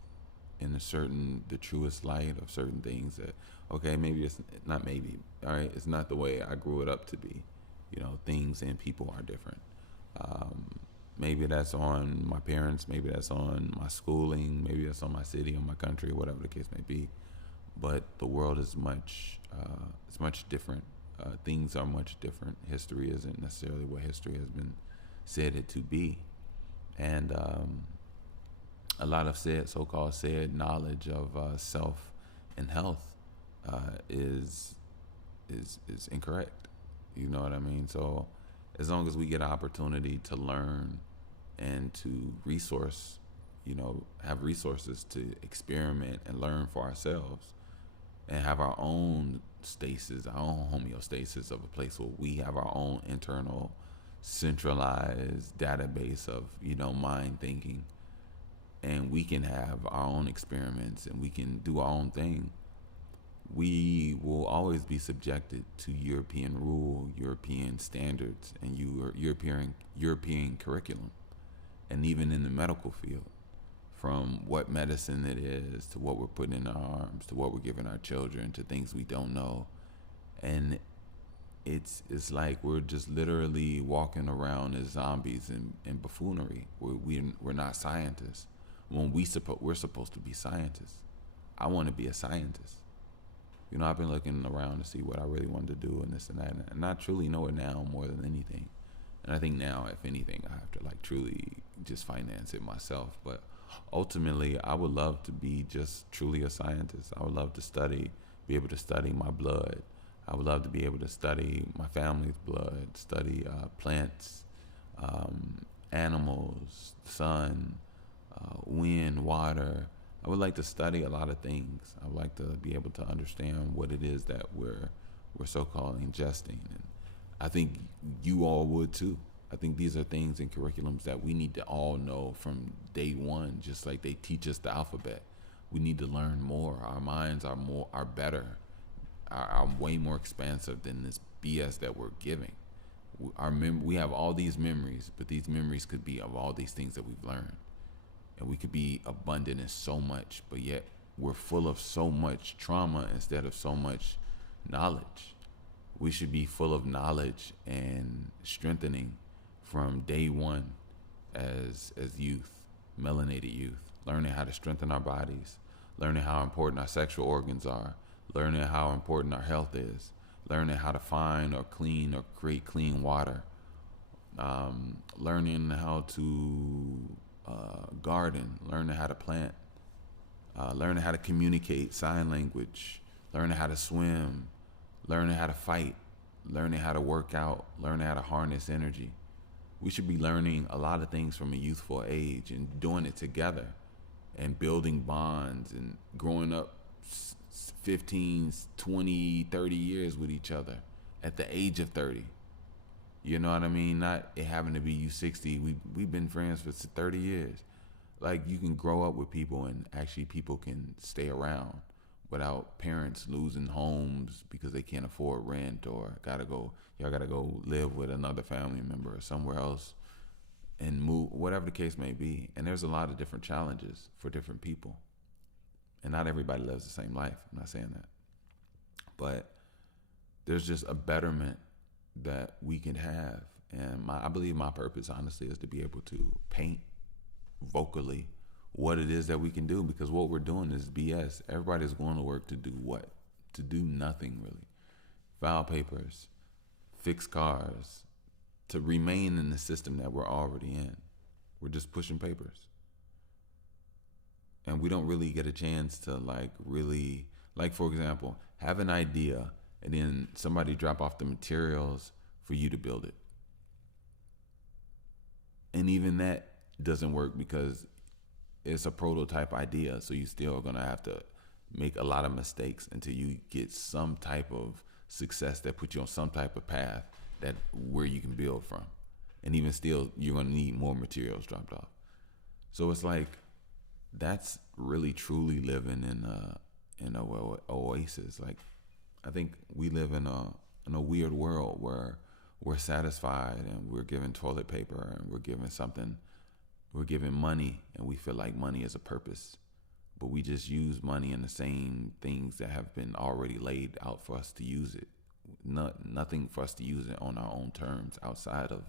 in the truest light of certain things that, okay, maybe it's not, maybe, all right, it's not the way I grew it up to be. Things and people are different. Maybe that's on my parents, maybe that's on my schooling, maybe that's on my city, on my country, whatever the case may be. but the world is it's much different. Things are much different. History isn't necessarily what history has been said it to be, and a lot of so-called said knowledge of self and health is incorrect. You know what I mean? So as long as we get an opportunity to learn and to have resources to experiment and learn for ourselves and have our own stasis, our own homeostasis of a place where we have our own internal centralized database of, mind thinking, and we can have our own experiments and we can do our own thing, we will always be subjected to European rule, European standards, and European curriculum. And even in the medical field, from what medicine it is to what we're putting in our arms to what we're giving our children to things we don't know. And it's like we're just literally walking around as zombies in buffoonery. We're not scientists. When we're supposed to be scientists. I want to be a scientist. I've been looking around to see what I really wanted to do and this and that, and I truly know it now more than anything. And I think now, if anything, I have to truly just finance it myself. But ultimately, I would love to be just truly a scientist. I would love to be able to study my blood. I would love to be able to study my family's blood, study plants, animals, sun, wind, water. I would like to study a lot of things. I would like to be able to understand what it is that we're so-called ingesting. And I think you all would too. I think these are things in curriculums that we need to all know from day one, just like they teach us the alphabet. We need to learn more. Our minds are better, are way more expansive than this BS that we're giving. We have all these memories, but these memories could be of all these things that we've learned. And we could be abundant in so much, but yet we're full of so much trauma instead of so much knowledge. We should be full of knowledge and strengthening from day one as youth, melanated youth, learning how to strengthen our bodies, learning how important our sexual organs are, learning how important our health is, learning how to find or clean or create clean water, learning how to garden, learning how to plant, learning how to communicate sign language, learning how to swim, learning how to fight, learning how to work out, learning how to harness energy. We should be learning a lot of things from a youthful age and doing it together and building bonds and growing up 15, 20, 30 years with each other at the age of 30. You know what I mean? Not it having to be you 60. We've been friends for 30 years. Like, you can grow up with people and actually people can stay around without parents losing homes because they can't afford rent or y'all gotta go live with another family member or somewhere else and move, whatever the case may be. And there's a lot of different challenges for different people. And not everybody lives the same life. I'm not saying that. But there's just a betterment that we can have. And I believe my purpose, honestly, is to be able to paint vocally what it is that we can do, because what we're doing is BS. Everybody's going to work to do what? To do nothing, really. File papers, fix cars, to remain in the system that we're already in. We're just pushing papers. And we don't really get a chance to really, for example, have an idea and then somebody drop off the materials for you to build it. And even that doesn't work because it's a prototype idea, so you still are gonna have to make a lot of mistakes until you get some type of success that puts you on some type of path that where you can build from. And even still, you're gonna need more materials dropped off. So it's like, that's really truly living in a oasis. Like, I think we live in a weird world where we're satisfied and we're given toilet paper and we're given money, and we feel like money is a purpose, but we just use money in the same things that have been already laid out for us to use it. Nothing for us to use it on our own terms outside of,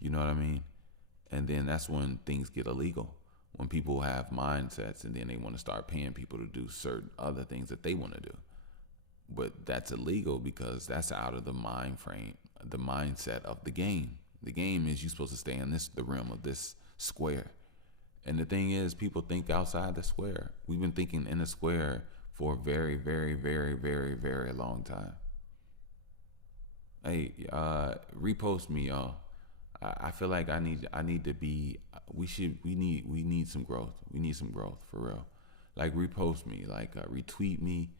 you know what I mean? And then that's when things get illegal, when people have mindsets and then they want to start paying people to do certain other things that they want to do. But that's illegal because that's out of the mind frame, the mindset of the game. The game is you're supposed to stay in the realm of this square. And the thing is, people think outside the square. We've been thinking in the square for a very, very, very, very, very long time. Hey, repost me, y'all. I feel like I need to be. We need some growth. We need some growth for real. Like repost me, like retweet me,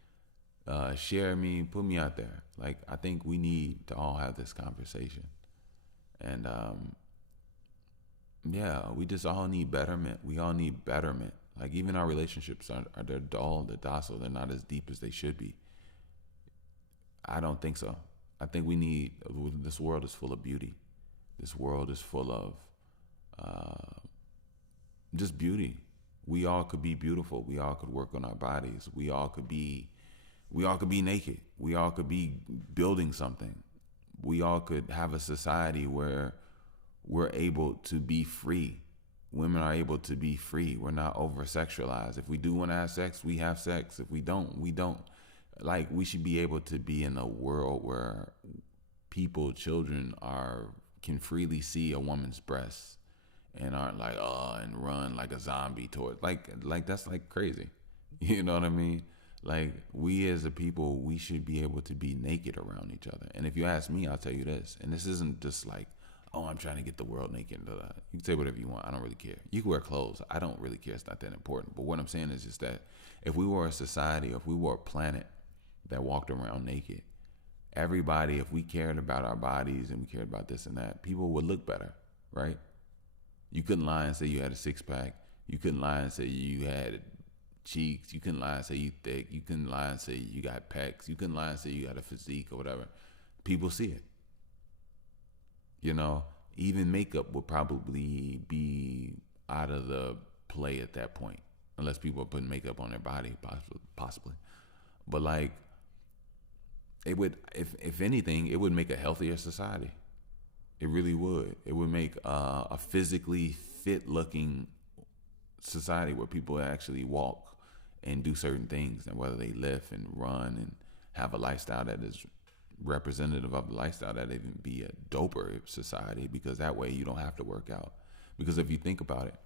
share me, put me out there. Like I think we need to all have this conversation, and yeah, we just all need betterment. We all need betterment. Like even our relationships are they're dull, they're docile, they're not as deep as they should be. I don't think so. I think we need. This world is full of beauty. This world is full of just beauty. We all could be beautiful. We all could work on our bodies. We all could be naked. We all could be building something. We all could have a society where we're able to be free. Women are able to be free. We're not over sexualized. If we do want to have sex, we have sex. If we don't, we don't. Like we should be able to be in a world where people, children can freely see a woman's breasts and aren't like and run like a zombie toward like that's like crazy. You know what I mean? Like we as a people, we should be able to be naked around each other. And if you ask me, I'll tell you this. And this isn't just like, oh, I'm trying to get the world naked. You can say whatever you want. I don't really care. You can wear clothes. I don't really care. It's not that important. But what I'm saying is just that if we were a society, if we were a planet that walked around naked, everybody, if we cared about our bodies and we cared about this and that, people would look better, right? You couldn't lie and say you had a six pack. You couldn't lie and say you had cheeks. You couldn't lie and say you thick. You couldn't lie and say you got pecs. You couldn't lie and say you got a physique or whatever. People see it. You know, even makeup would probably be out of the play at that point, unless people are putting makeup on their body, possibly. But like, it would, if anything, it would make a healthier society. It really would. It would make a physically fit-looking society where people actually walk and do certain things, and whether they lift and run and have a lifestyle that is representative of the lifestyle, that even be a doper society, because that way you don't have to work out. Because if you think about it,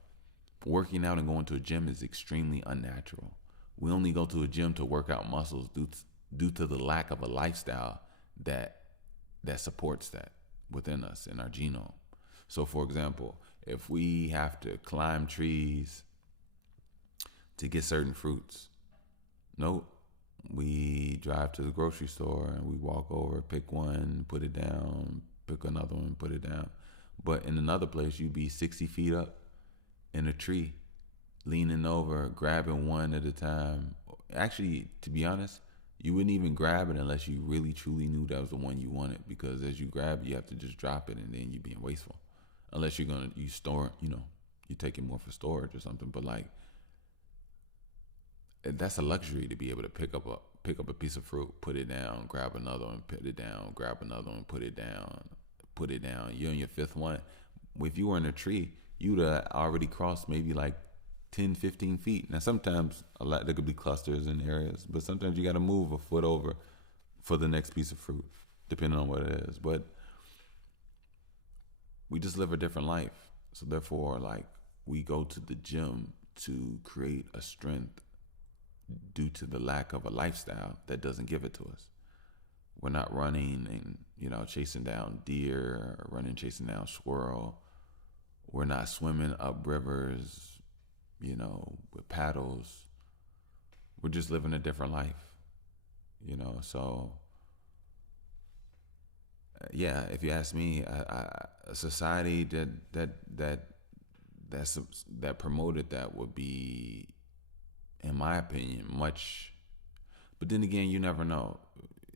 working out and going to a gym is extremely unnatural. We only go to a gym to work out muscles due to the lack of a lifestyle that supports that within us in our genome. So for example, if we have to climb trees to get certain fruits, nope. We drive to the grocery store and we walk over, pick one, put it down, pick another one, put it down. But in another place, you'd be 60 feet up in a tree, leaning over, grabbing one at a time. Actually, to be honest, you wouldn't even grab it unless you really truly knew that was the one you wanted, because as you grab it, you have to just drop it and then you're being wasteful. Unless you store it, you take it more for storage or something. But like, that's a luxury to be able to pick up a piece of fruit, put it down, grab another one, put it down, grab another one, put it down. You're on your fifth one. If you were in a tree, you'd already crossed maybe like 10, 15 feet. Now sometimes there could be clusters in areas, but sometimes you got to move a foot over for the next piece of fruit, depending on what it is. But we just live a different life. So therefore, like, we go to the gym to create a strength due to the lack of a lifestyle that doesn't give it to us. We're not running and, chasing down deer or chasing down squirrel. We're not swimming up rivers, with paddles. We're just living a different life, so yeah, if you ask me, a society that promoted that would be, in my opinion, much. But then again, you never know.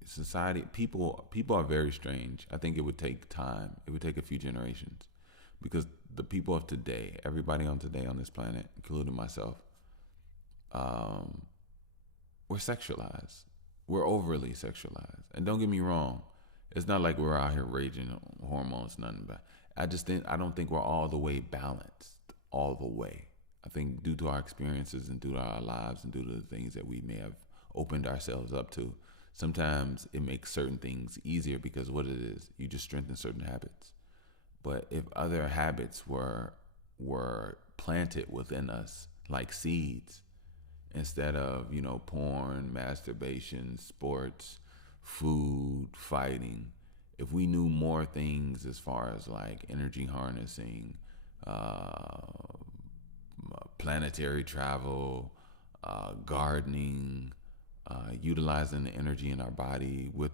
Society, people are very strange. I think it would take time. It would take a few generations, because the people of today, everybody on today on this planet, including myself, we're sexualized. We're overly sexualized. And don't get me wrong, it's not like we're out here raging hormones, nothing. But I don't think we're all the way balanced, all the way. I think due to our experiences and due to our lives and due to the things that we may have opened ourselves up to, sometimes it makes certain things easier because what it is, you just strengthen certain habits. But if other habits were planted within us like seeds, instead of, porn, masturbation, sports, food, fighting, if we knew more things as far as like energy harnessing, uh, planetary travel, gardening, utilizing the energy in our body with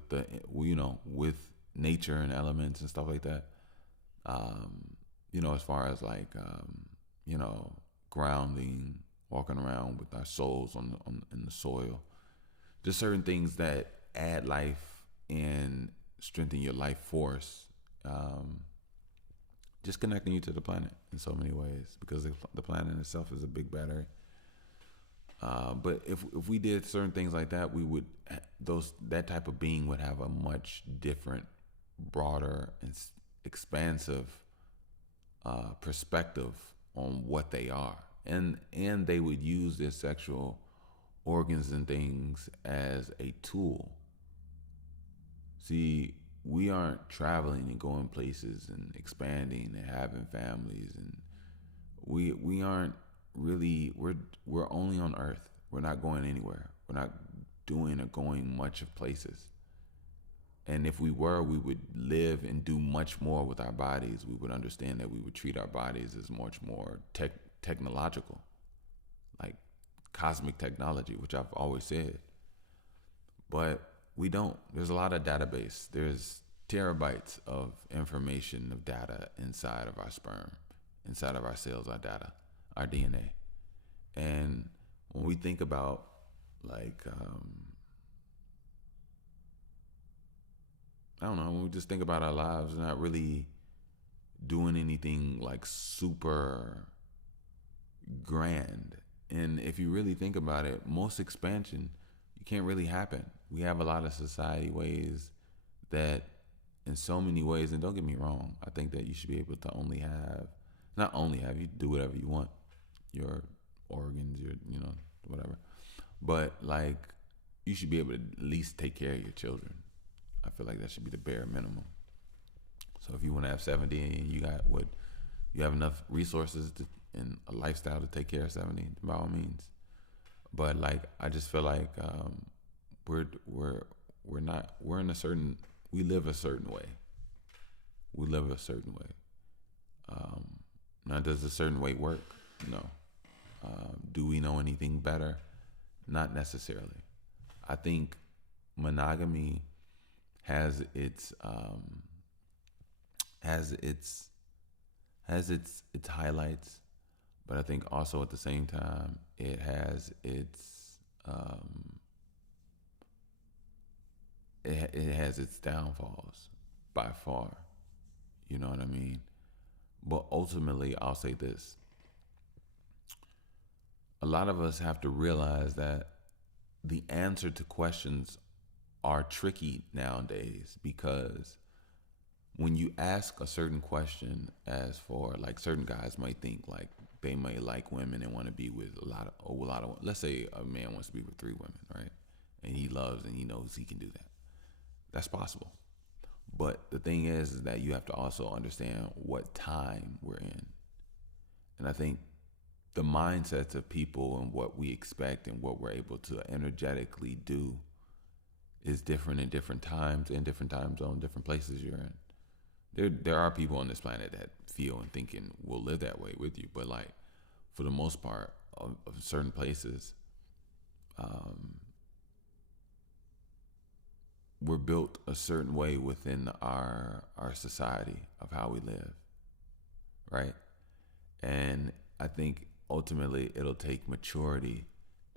with nature and elements and stuff like that. As far as like, grounding, walking around with our souls in the soil, just certain things that add life and strengthen your life force. Just connecting you to the planet in so many ways, because the planet itself is a big battery. But if we did certain things like that, we would that type of being would have a much different, broader, and expansive perspective on what they are, and they would use their sexual organs and things as a tool. See, we aren't traveling and going places and expanding and having families, and we aren't really, we're only on Earth. We're not going anywhere. We're not doing or going much of places. And if we were, we would live and do much more with our bodies. We would understand that we would treat our bodies as much more technological, like cosmic technology, which I've always said. But we don't. There's a lot of database. There's terabytes of information, of data inside of our sperm, inside of our cells, our data, our DNA. And when we think about like, I don't know, when we just think about our lives, not really doing anything like super grand. And if you really think about it, most expansion, you can't really happen. We have a lot of society ways that, in so many ways, and don't get me wrong, I think that you should be able to not only have, you do whatever you want, your organs, your, whatever. But like, you should be able to at least take care of your children. I feel like that should be the bare minimum. So if you want to have 70 and you have enough resources and a lifestyle to take care of 70, by all means. But like, I just feel like we live a certain way. We live a certain way. Now, does a certain way work? No. Do we know anything better? Not necessarily. I think monogamy has its highlights, but I think also at the same time it has its it has its downfalls by far. You know what I mean? But ultimately, I'll say this: a lot of us have to realize that the answer to questions are tricky nowadays, because when you ask a certain question, as for like, certain guys might think like they may like women and want to be with a lot of, let's say a man wants to be with 3 women, right? And he loves and he knows he can do that. That's possible. But the thing is that you have to also understand what time we're in. And I think the mindsets of people and what we expect and what we're able to energetically do is different in different times, in different time zones, different places you're in. There are people on this planet that feel and think and will live that way with you, but like, for the most part of certain places, we're built a certain way within our society of how we live, right? And I think ultimately it'll take maturity,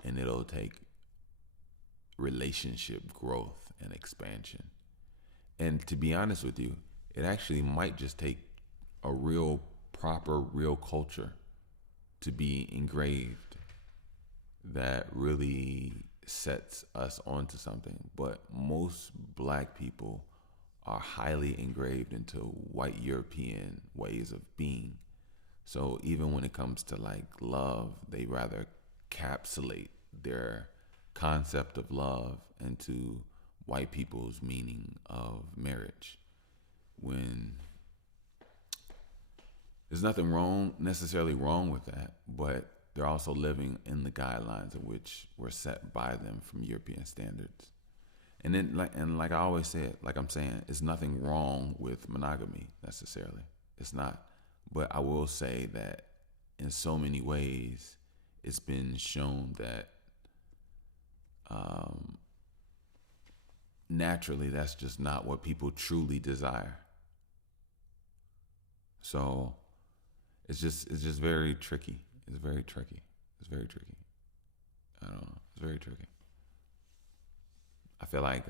and it'll take relationship growth and expansion. And to be honest with you, it actually might just take a real culture to be engraved that really sets us onto something. But most Black people are highly engraved into white European ways of being. So even when it comes to like love, they rather capsulate their concept of love into white people's meaning of marriage, when there's nothing necessarily wrong with that, but they're also living in the guidelines in which were set by them from European standards. And then, like I always said, like I'm saying, it's nothing wrong with monogamy necessarily. It's not. But I will say that in so many ways, it's been shown that naturally that's just not what people truly desire. So it's just very tricky. It's very tricky. It's very tricky. I don't know. It's very tricky. I feel like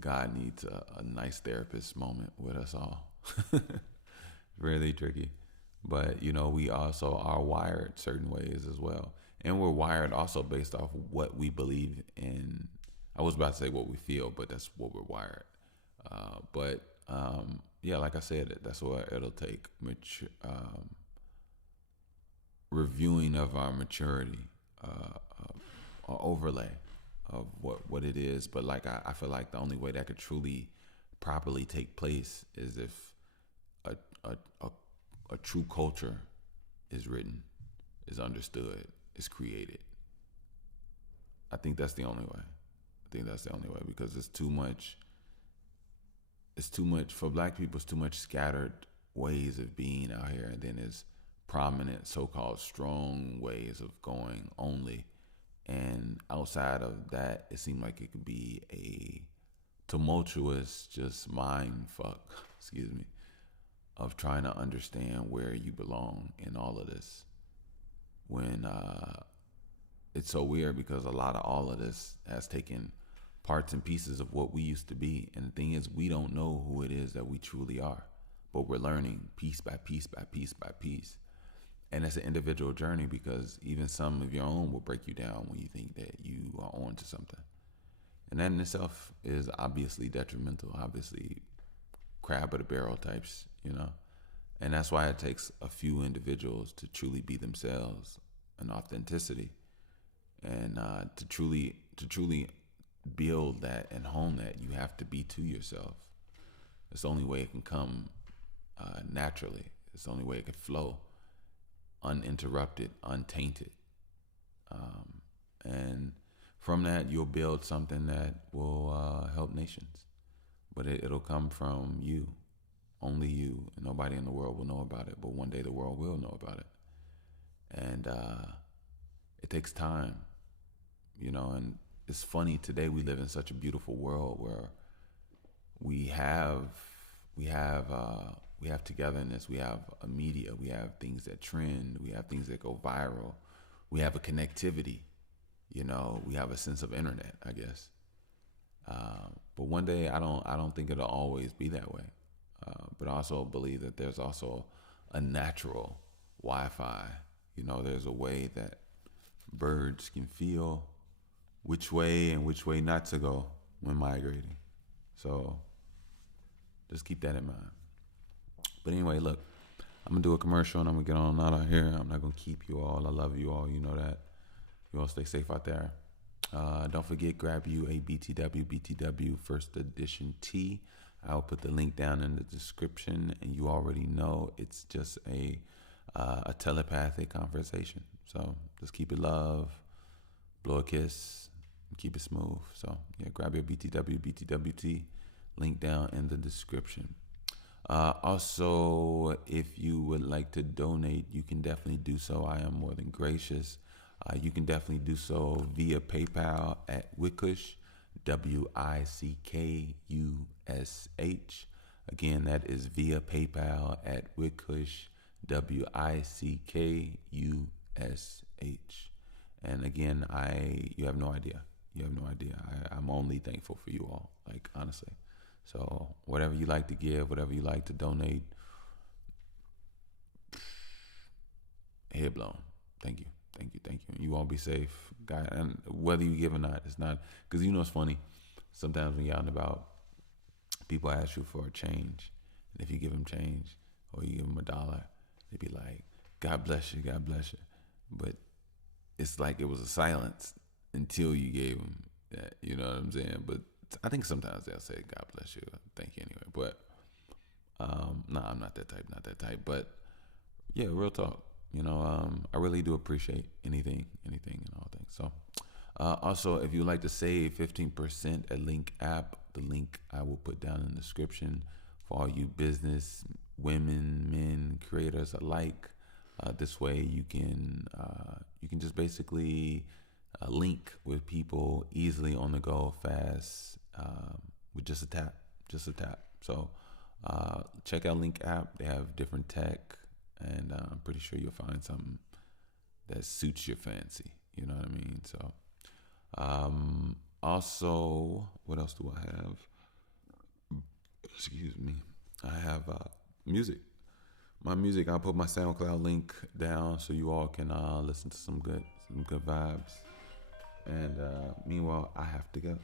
God needs a nice therapist moment with us all. Really tricky. But, we also are wired certain ways as well. And we're wired also based off what we believe in. I was about to say what we feel, but that's what we're wired. Yeah, like I said, that's what it'll take. Reviewing of our maturity, or overlay of what it is. But like I feel like the only way that could truly properly take place is if a a, a, a true culture is written, is understood, is created. I think that's the only way. I think that's the only way, because it's too much for black people. It's too much scattered ways of being out here, and then there's prominent so-called strong ways of going only. And outside of that, it seemed like it could be a tumultuous just mind fuck, excuse me, of trying to understand where you belong in all of this. When it's so weird, because a lot of all of this has taken parts and pieces of what we used to be. And the thing is, we don't know who it is that we truly are, but we're learning piece by piece by piece by piece. And it's an individual journey, because even some of your own will break you down when you think that you are on to something. And that in itself is obviously detrimental, obviously crab of the barrel types, And that's why it takes a few individuals to truly be themselves, and authenticity, and to truly build that and hone that. You have to be to yourself. It's the only way it can come naturally. It's the only way it can flow uninterrupted, untainted. And from that, you'll build something that will help nations. But it'll come from you, only you, and nobody in the world will know about it. But one day the world will know about it. And it takes time, and it's funny, today we live in such a beautiful world where we have togetherness, we have a media, we have things that trend, we have things that go viral, we have a connectivity, we have a sense of internet, I guess. But one day, I don't think it'll always be that way. But I also believe that there's also a natural Wi-Fi. There's a way that birds can feel which way and which way not to go when migrating. So just keep that in mind. But anyway, look, I'm going to do a commercial and I'm going to get on out of here. I'm not going to keep you all. I love you all. You know that. You all stay safe out there. Don't forget, grab you a BTW First Edition tee. I'll put the link down in the description, and you already know it's just a telepathic conversation. So just keep it love, blow a kiss, and keep it smooth. So yeah, grab your BTW tee. Link down in the description. Also, if you would like to donate, you can definitely do so. I am more than gracious. You can definitely do so via PayPal at Wickush, WICKUSH. Again, that is via PayPal at Wickush, WICKUSH. And again, you have no idea. You have no idea. I'm only thankful for you all, like, honestly. So whatever you like to give, whatever you like to donate, head blown. Thank you. You all be safe, guy. And whether you give or not, it's not, because it's funny. Sometimes when you're out and about, people ask you for a change, and if you give them change or you give them $1, they be like, God bless you, God bless you. But it's like it was a silence until you gave them that. You know what I'm saying? But I think sometimes they'll say God bless you, thank you anyway. But no, I'm not that type, not that type. But yeah, real talk. I really do appreciate anything and all things. So, also, if you'd like to save 15% at Link app, the link I will put down in the description for all you business, women, men, creators alike. This way, you can just basically link with people easily on the go, fast, with just a tap, So, check out Link app. They have different tech, and I'm pretty sure you'll find something that suits your fancy. You know what I mean? So, also, what else do I have? Excuse me. I have music. My music. I'll put my SoundCloud link down so you all can listen to some good vibes. And meanwhile, I have to go.